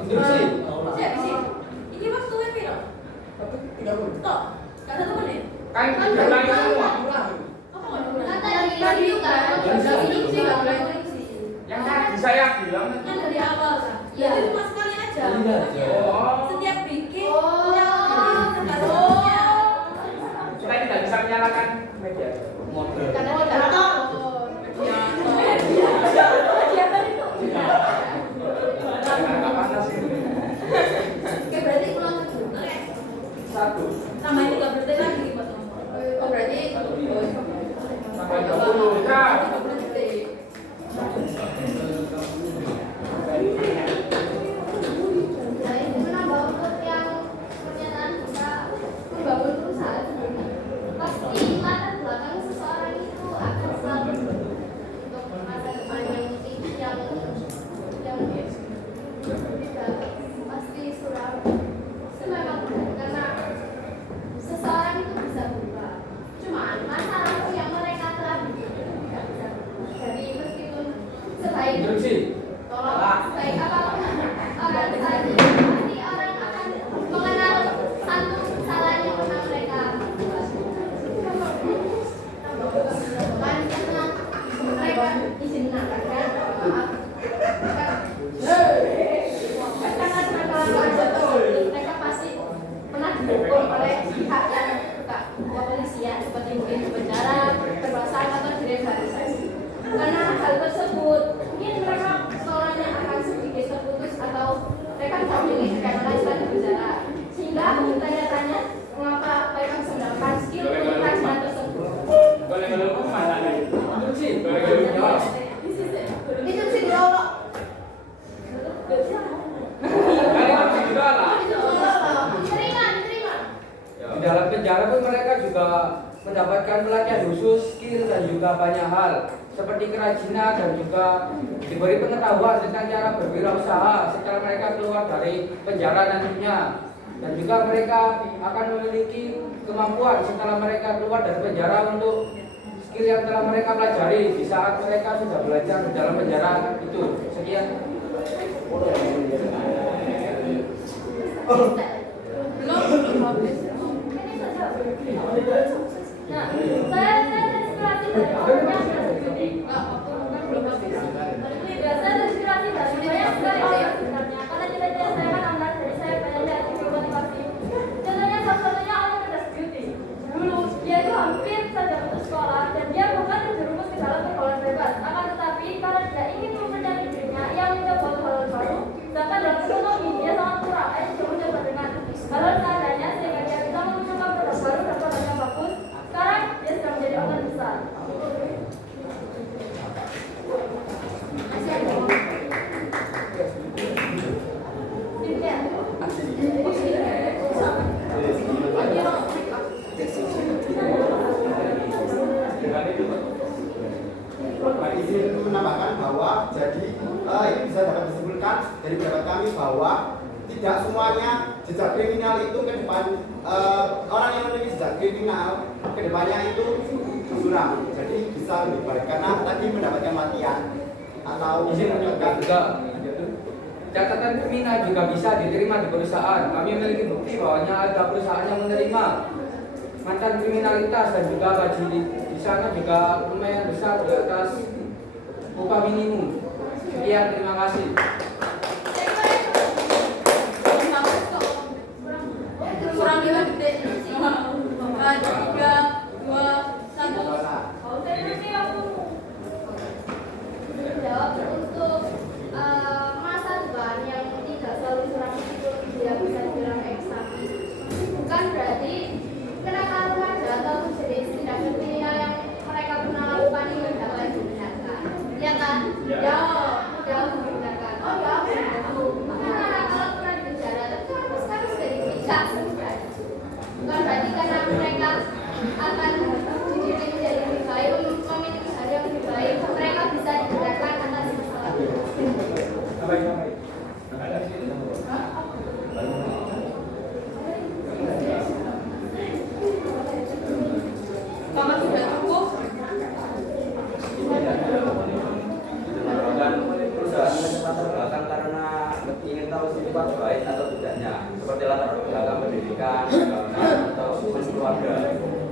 Instruksi. Ini waktunya piro? Tok, gak 1 menit. Kan diulangi semua. Apa nggak diulangi? Kan tadi kan Instruksi nggak boleh instruksi. Yang tadi saya bilang Kan dari awal kan? Iya. Jadi cuma sekali aja. Oh. Setiap bikin, Oh. tergantung Kita tidak bisa menyalahkan media. Karena tidak tahu. Jangan nggak panas ini. Oke, berarti ulang lagi. Satu. Tambahin 3 detik lagi buat nomor. Oh, berarti Sampai 20. Nah. 30 detik. Nah, ini menambah untuk yang pernyataan kita membangun perusahaan sendiri. Pasti latar belakang seseorang itu akan selalu untuk masa depan yang tidak pasti suram. Itu memang benar karena seseorang itu bisa berubah. Cuman masalah yang mereka telah bikin itu tidak bisa berubah. Jadi meskipun sebaik Instruksi. tolong baik apapun orang tadi pasti orang akan mengenal satu kesalahan yang pernah mereka buat. Kan karena mereka izin menambahkan maaf karena mereka pasti pernah dihukum oleh pihak yang bukan kepolisian seperti mungkin penjara, berpasangan atau direhabilitasi. Karena hal tersebut mungkin mereka sekolahnya akan sedikit terputus atau mereka tidak memiliki keterampilan di penjara, sehingga tanya-tanya mengapa mereka bisa mendapatkan skill untuk kerajinan tersebut. Instruksi. Jawab. Instruksi diolok. Dari instruksi juga lah. Diterima. Di dalam penjara pun mereka juga mendapatkan pelatihan khusus, skill dan juga banyak hal seperti kerajinan dan juga diberi pengetahuan tentang cara berwirausaha setelah mereka keluar dari penjara nantinya, dan juga mereka akan memiliki kemampuan setelah mereka keluar dari penjara untuk skill yang telah mereka pelajari di saat mereka sudah belajar di dalam penjara itu. Sekian. Belum habis. Nah, saya terinspirasi dari orang yang berbudi. Belum habis. Saya terinspirasi dari banyak sekali orang sebenarnya. Karena cita-cita saya kan anak, jadi saya pengen lihat video motivasi. Contohnya salah satunya Oliver Beauty. Dulu dia itu hampir saja putus sekolah dan dia bukan terjerumus ke dalam pergaulan bebas. Akan tetapi karena dia ingin mempercayai dirinya, ia mencoba hal baru. Bahkan dalam ekonomi dia sangat kurang. Dia juga mencoba dengan hal seadanya sehingga dia bisa mencoba produk baru dan produk yang bagus. Sekarang dia sudah menjadi orang besar. Izin menambahkan bahwa jadi ini bisa dapat disimpulkan dari pendapat kami bahwa tidak semuanya jejak kriminal itu ke depan orang yang memiliki jejak kriminal ke depannya itu suram. Jadi bisa lebih baik karena tadi mendapatkan matian atau Izin menunjukkan juga catatan kriminal juga bisa diterima di perusahaan. Kami memiliki bukti bahwa ada perusahaan yang menerima mantan kriminalitas dan juga gaji di sana juga lumayan besar di atas upah minimum. Sekian, terima kasih. Kurang 5 detik. 4, 3, 2, 1. Jawab untuk masa depan yang tidak selalu suram itu dia bisa dibilang eksamen. Bukan berarti kenakalan remaja atau jenis tindak kriminal yang mereka pernah lakukan itu dapat dibenarkan. Ya kan? Jauh dibenarkan. Oh ya, karena kalau pernah di penjara tapi sekarang sudah dipisah sebenarnya. Bukan berarti karena mereka akan dididik menjadi lebih baik, memiliki hal yang lebih baik, mereka bisa dibenarkan atas masalah itu. Mama sudah cukup. Menyebabkan perusahaan cepat terbelakang karena ingin tahu sifat baik atau tidaknya, seperti latar belakang pendidikan, agama, atau hubungan keluarga.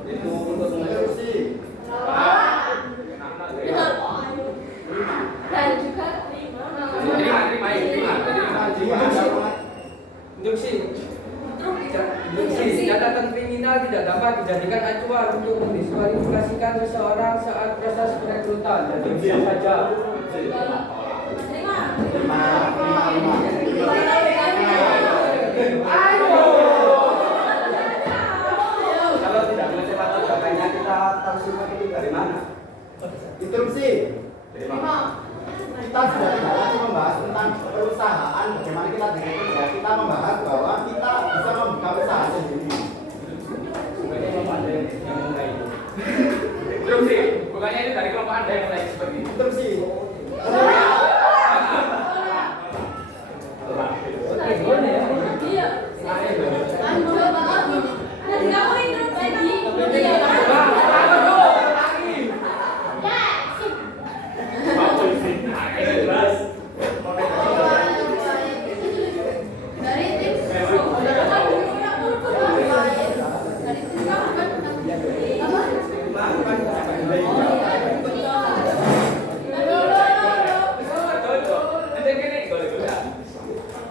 Itu untuk menginstruksi. Dan juga Induksi catatan kriminal tidak dapat dijadikan acuan untuk mendiskualifikasikan seseorang saat proses perekrutan. Jadi bisa saja. Kalau tidak mengecek latar belakangnya, kita tahu sifat itu dari mana? Interupsi. Dari mana? Kita sudah tidak lagi membahas tentang perusahaan, bagaimana kita dengan kerja. Kita membahas bahwa kita bisa membuka usaha sendiri. Bukannya kelompok Anda yang mulai. Belum sih, bukannya itu dari kelompok Anda yang mulai seperti itu. Interupsi. Iya. Lanjut lagi. Dan kamu interupsi lagi. Dari tim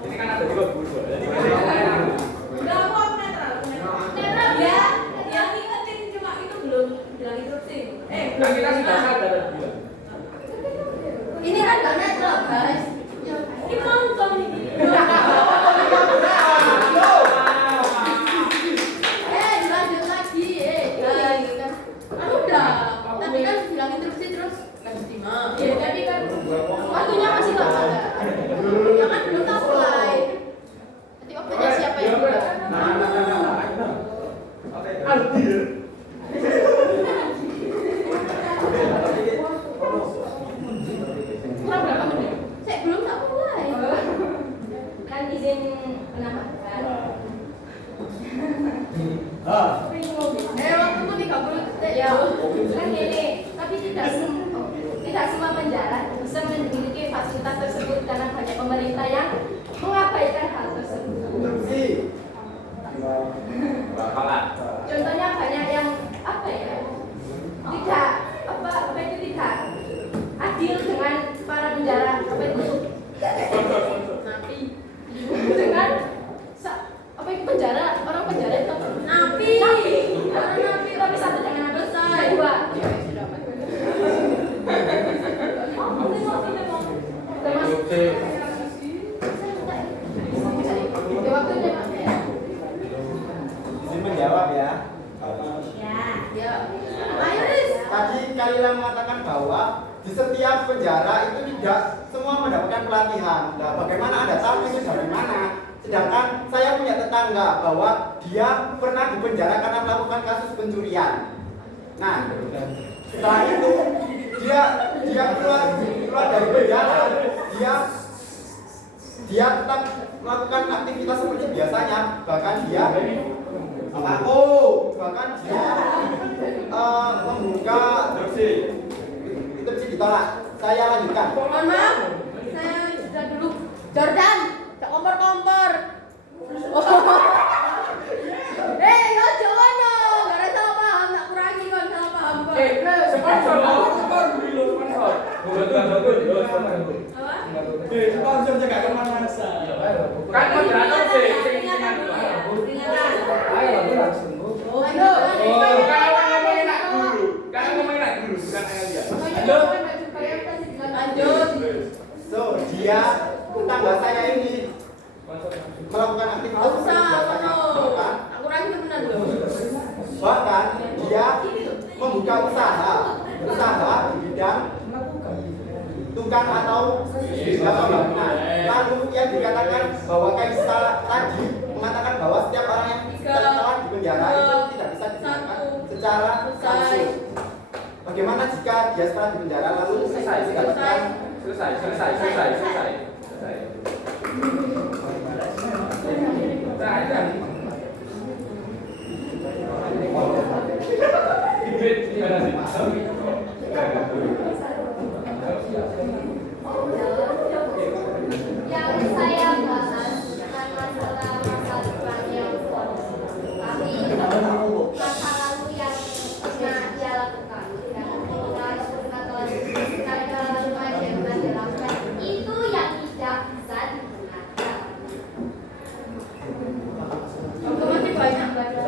Ini kan ada juga guru. Udah aku netral. Netral ya. Yang ingetin cuma itu belum bilang instruksi. Nah, kita sudah sadar. ini kan gak netral, guys. Ini nonton ini. Lanjut lagi. Guys. Kan udah. Tapi kan bilang interupsi terus nggak diterima. Ya, jadi kan waktunya masih lama. Ya kan belum tahu mulai. Nanti waktunya siapa yang mulai? Kurang berapa menit? Saya belum tak mulai. Kan izin penambahan. Waktuku 30 detik ya. Kan gini, tapi tidak semua penjara bisa memiliki fasilitas tersebut karena banyak pemerintah yang mengabaikan hal tersebut. Interupsi. Contohnya banyak yang apa ya? Tidak tidak adil dengan para penjara dengan penjara orang penjara itu Napi. tapi satu jangan selesai dua Izin menjawab ya. Ya. Ayo, Riz. Tadi Kalila mengatakan bahwa di setiap penjara itu tidak semua mendapatkan pelatihan. Nah, bagaimana Anda tahu itu dari mana? Sedangkan saya punya tetangga bahwa dia pernah dipenjara karena melakukan kasus pencurian. Nah, setelah itu dia keluar dari penjara, dia tetap melakukan aktivitas seperti biasanya, bahkan dia membuka itu bisa ditolak. Saya lanjutkan. Mohon maaf. Saya sudah dulu. Jordan, tak kompor-kompor. Yo, Jono, gak ada Kan moderator sih, Peringatan dulu ya. Peringatan. Ayo langsung. Ayo. Kan ngomongin lagi dulu, bukan ayah dia. Lanjut. So, dia tetangga saya ini melakukan aktivitas Gak usah, biasanya. sono. Aku lagi temenan loh. Bahkan dia membuka usaha di bidang tukang atau bangunan. Lalu yang dikatakan bahwa Kaisa tadi mengatakan bahwa setiap orang yang telah di penjara itu tidak bisa digunakan secara langsung. Bagaimana jika dia setelah di penjara lalu didapatkan Selesai. Yang saya bahas bukan masalah masa depan yang tapi masa lalu yang pernah dia lakukan dan pernah dia lakukan itu yang tidak bisa digunakan. Otomatis banyak baca.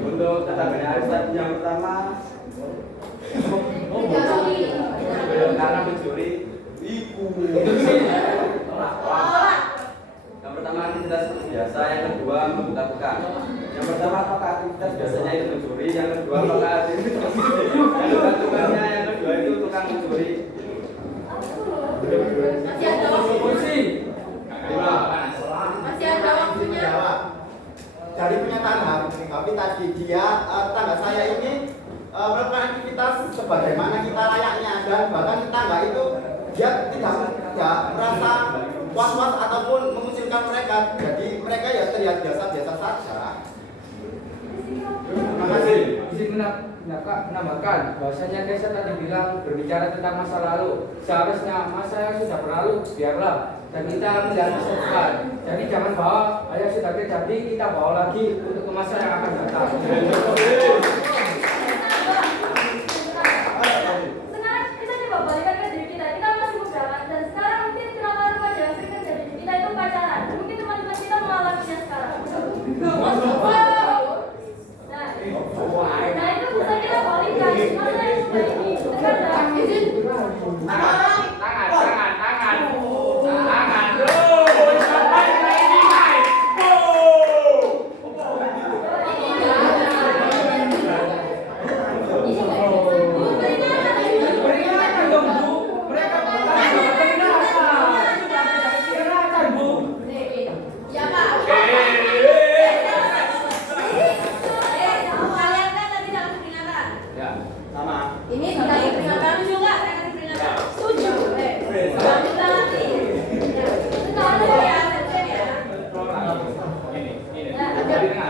Untuk kata-kata Aristoteles yang pertama, karena mencuri ibu. Yang pertama aktivitas seperti biasa, yang kedua membuka tukang. Yang pertama apakah aktivitas biasanya itu mencuri, yang kedua apakah aktivitas tukangnya, yang kedua itu tukang mencuri. Masih ada waktu. Masih ada waktunya. jawab. Dari pernyataan Habib tadi dia tetangga saya ini melakukan aktivitas sebagaimana kita layaknya dan bahkan tetangga itu dia tidak merasa was-was ataupun mengucilkan mereka, jadi mereka ya terlihat biasa-biasa saja. Terima kasih. Izin menambahkan bahwasanya Kaisa tadi bilang berbicara tentang masa lalu. Seharusnya masa yang sudah berlalu biarlah dan kita melihat masa depan. Jadi jangan bawa yang sudah terjadi kita bawa lagi untuk ke masa yang akan datang. Sekarang kita coba balikan ke diri kita. Kita masih muda kan? Dan sekarang mungkin kenapa remaja yang sering terjadi di kita itu pacaran. Mungkin teman-teman kita mengalaminya sekarang. Nah itu bisa kita balikan. Masa yang sudah ini. Sekarang Tangan. Peringatan dong Bu. Mereka peringatan Bu. Ya Pak. Kalian kan tadi dalam peringatan. Ya, sama. Ini dikasih peringatan. Setuju nggak saya kasih peringatan? Setuju. Kita nanti. Sekarang ya, selesai ya.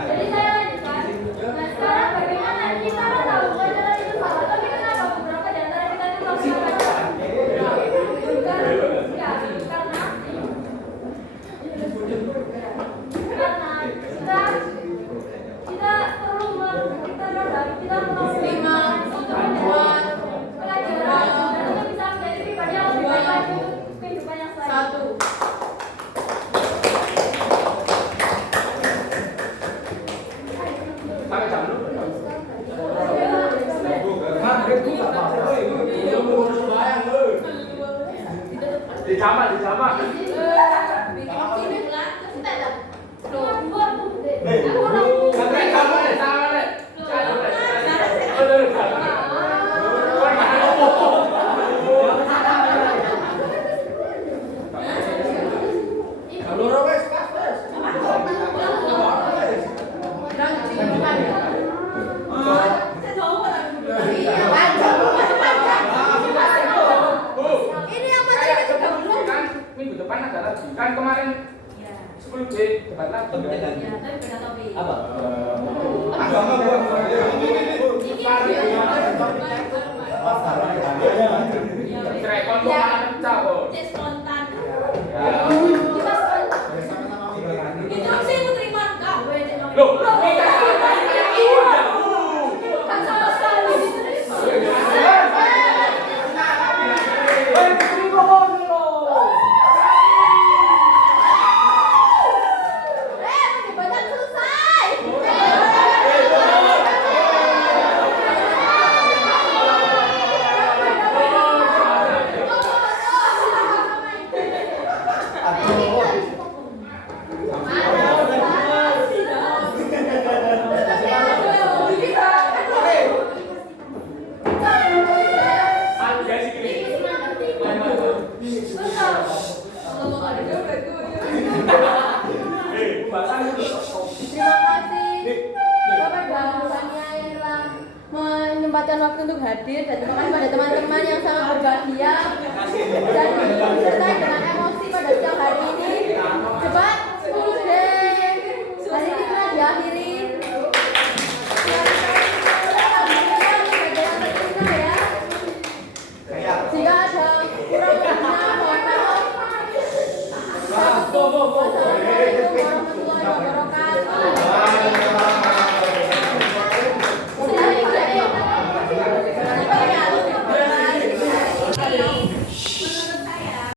jadi saya lanjutkan. Nah sekarang bagaimana kita kan tahu pacaran itu salah, tapi kenapa beberapa di antara kita itu masih pacaran? Karena kita perlu kita Lima, empat, pelajaran dan untuk bisa menjadi pribadi yang lebih baik lagi untuk kehidupan yang selanjutnya. satu. Sampai jam dulu. Maghrib Bu enggak apa-apa. Dijamak. Sampai kamu deh, tangan deh. Saya jauh kan aku. Iya, panjang. Panjang. Ini yang kan minggu depan ada lagi. Kan kemarin Iya. 10 debat lagi. Iya, tapi beda topik. Apa? Agama Cerai kon malah pecah kok. Cek spontan. Kita sama-sama mikir. Instruksi itu terima enggak? Gue cek nomor. Loh, kita kan sama sekali Eh, terima kasih. waktu untuk hadir dan terima kasih pada teman-teman yang sangat berbahagia dan disertai dengan emosi pada siang hari ini. Cepat 10 deh. Hari ini telah diakhiri. Jika ada kurang lebihnya mohon maaf. Wassalamualaikum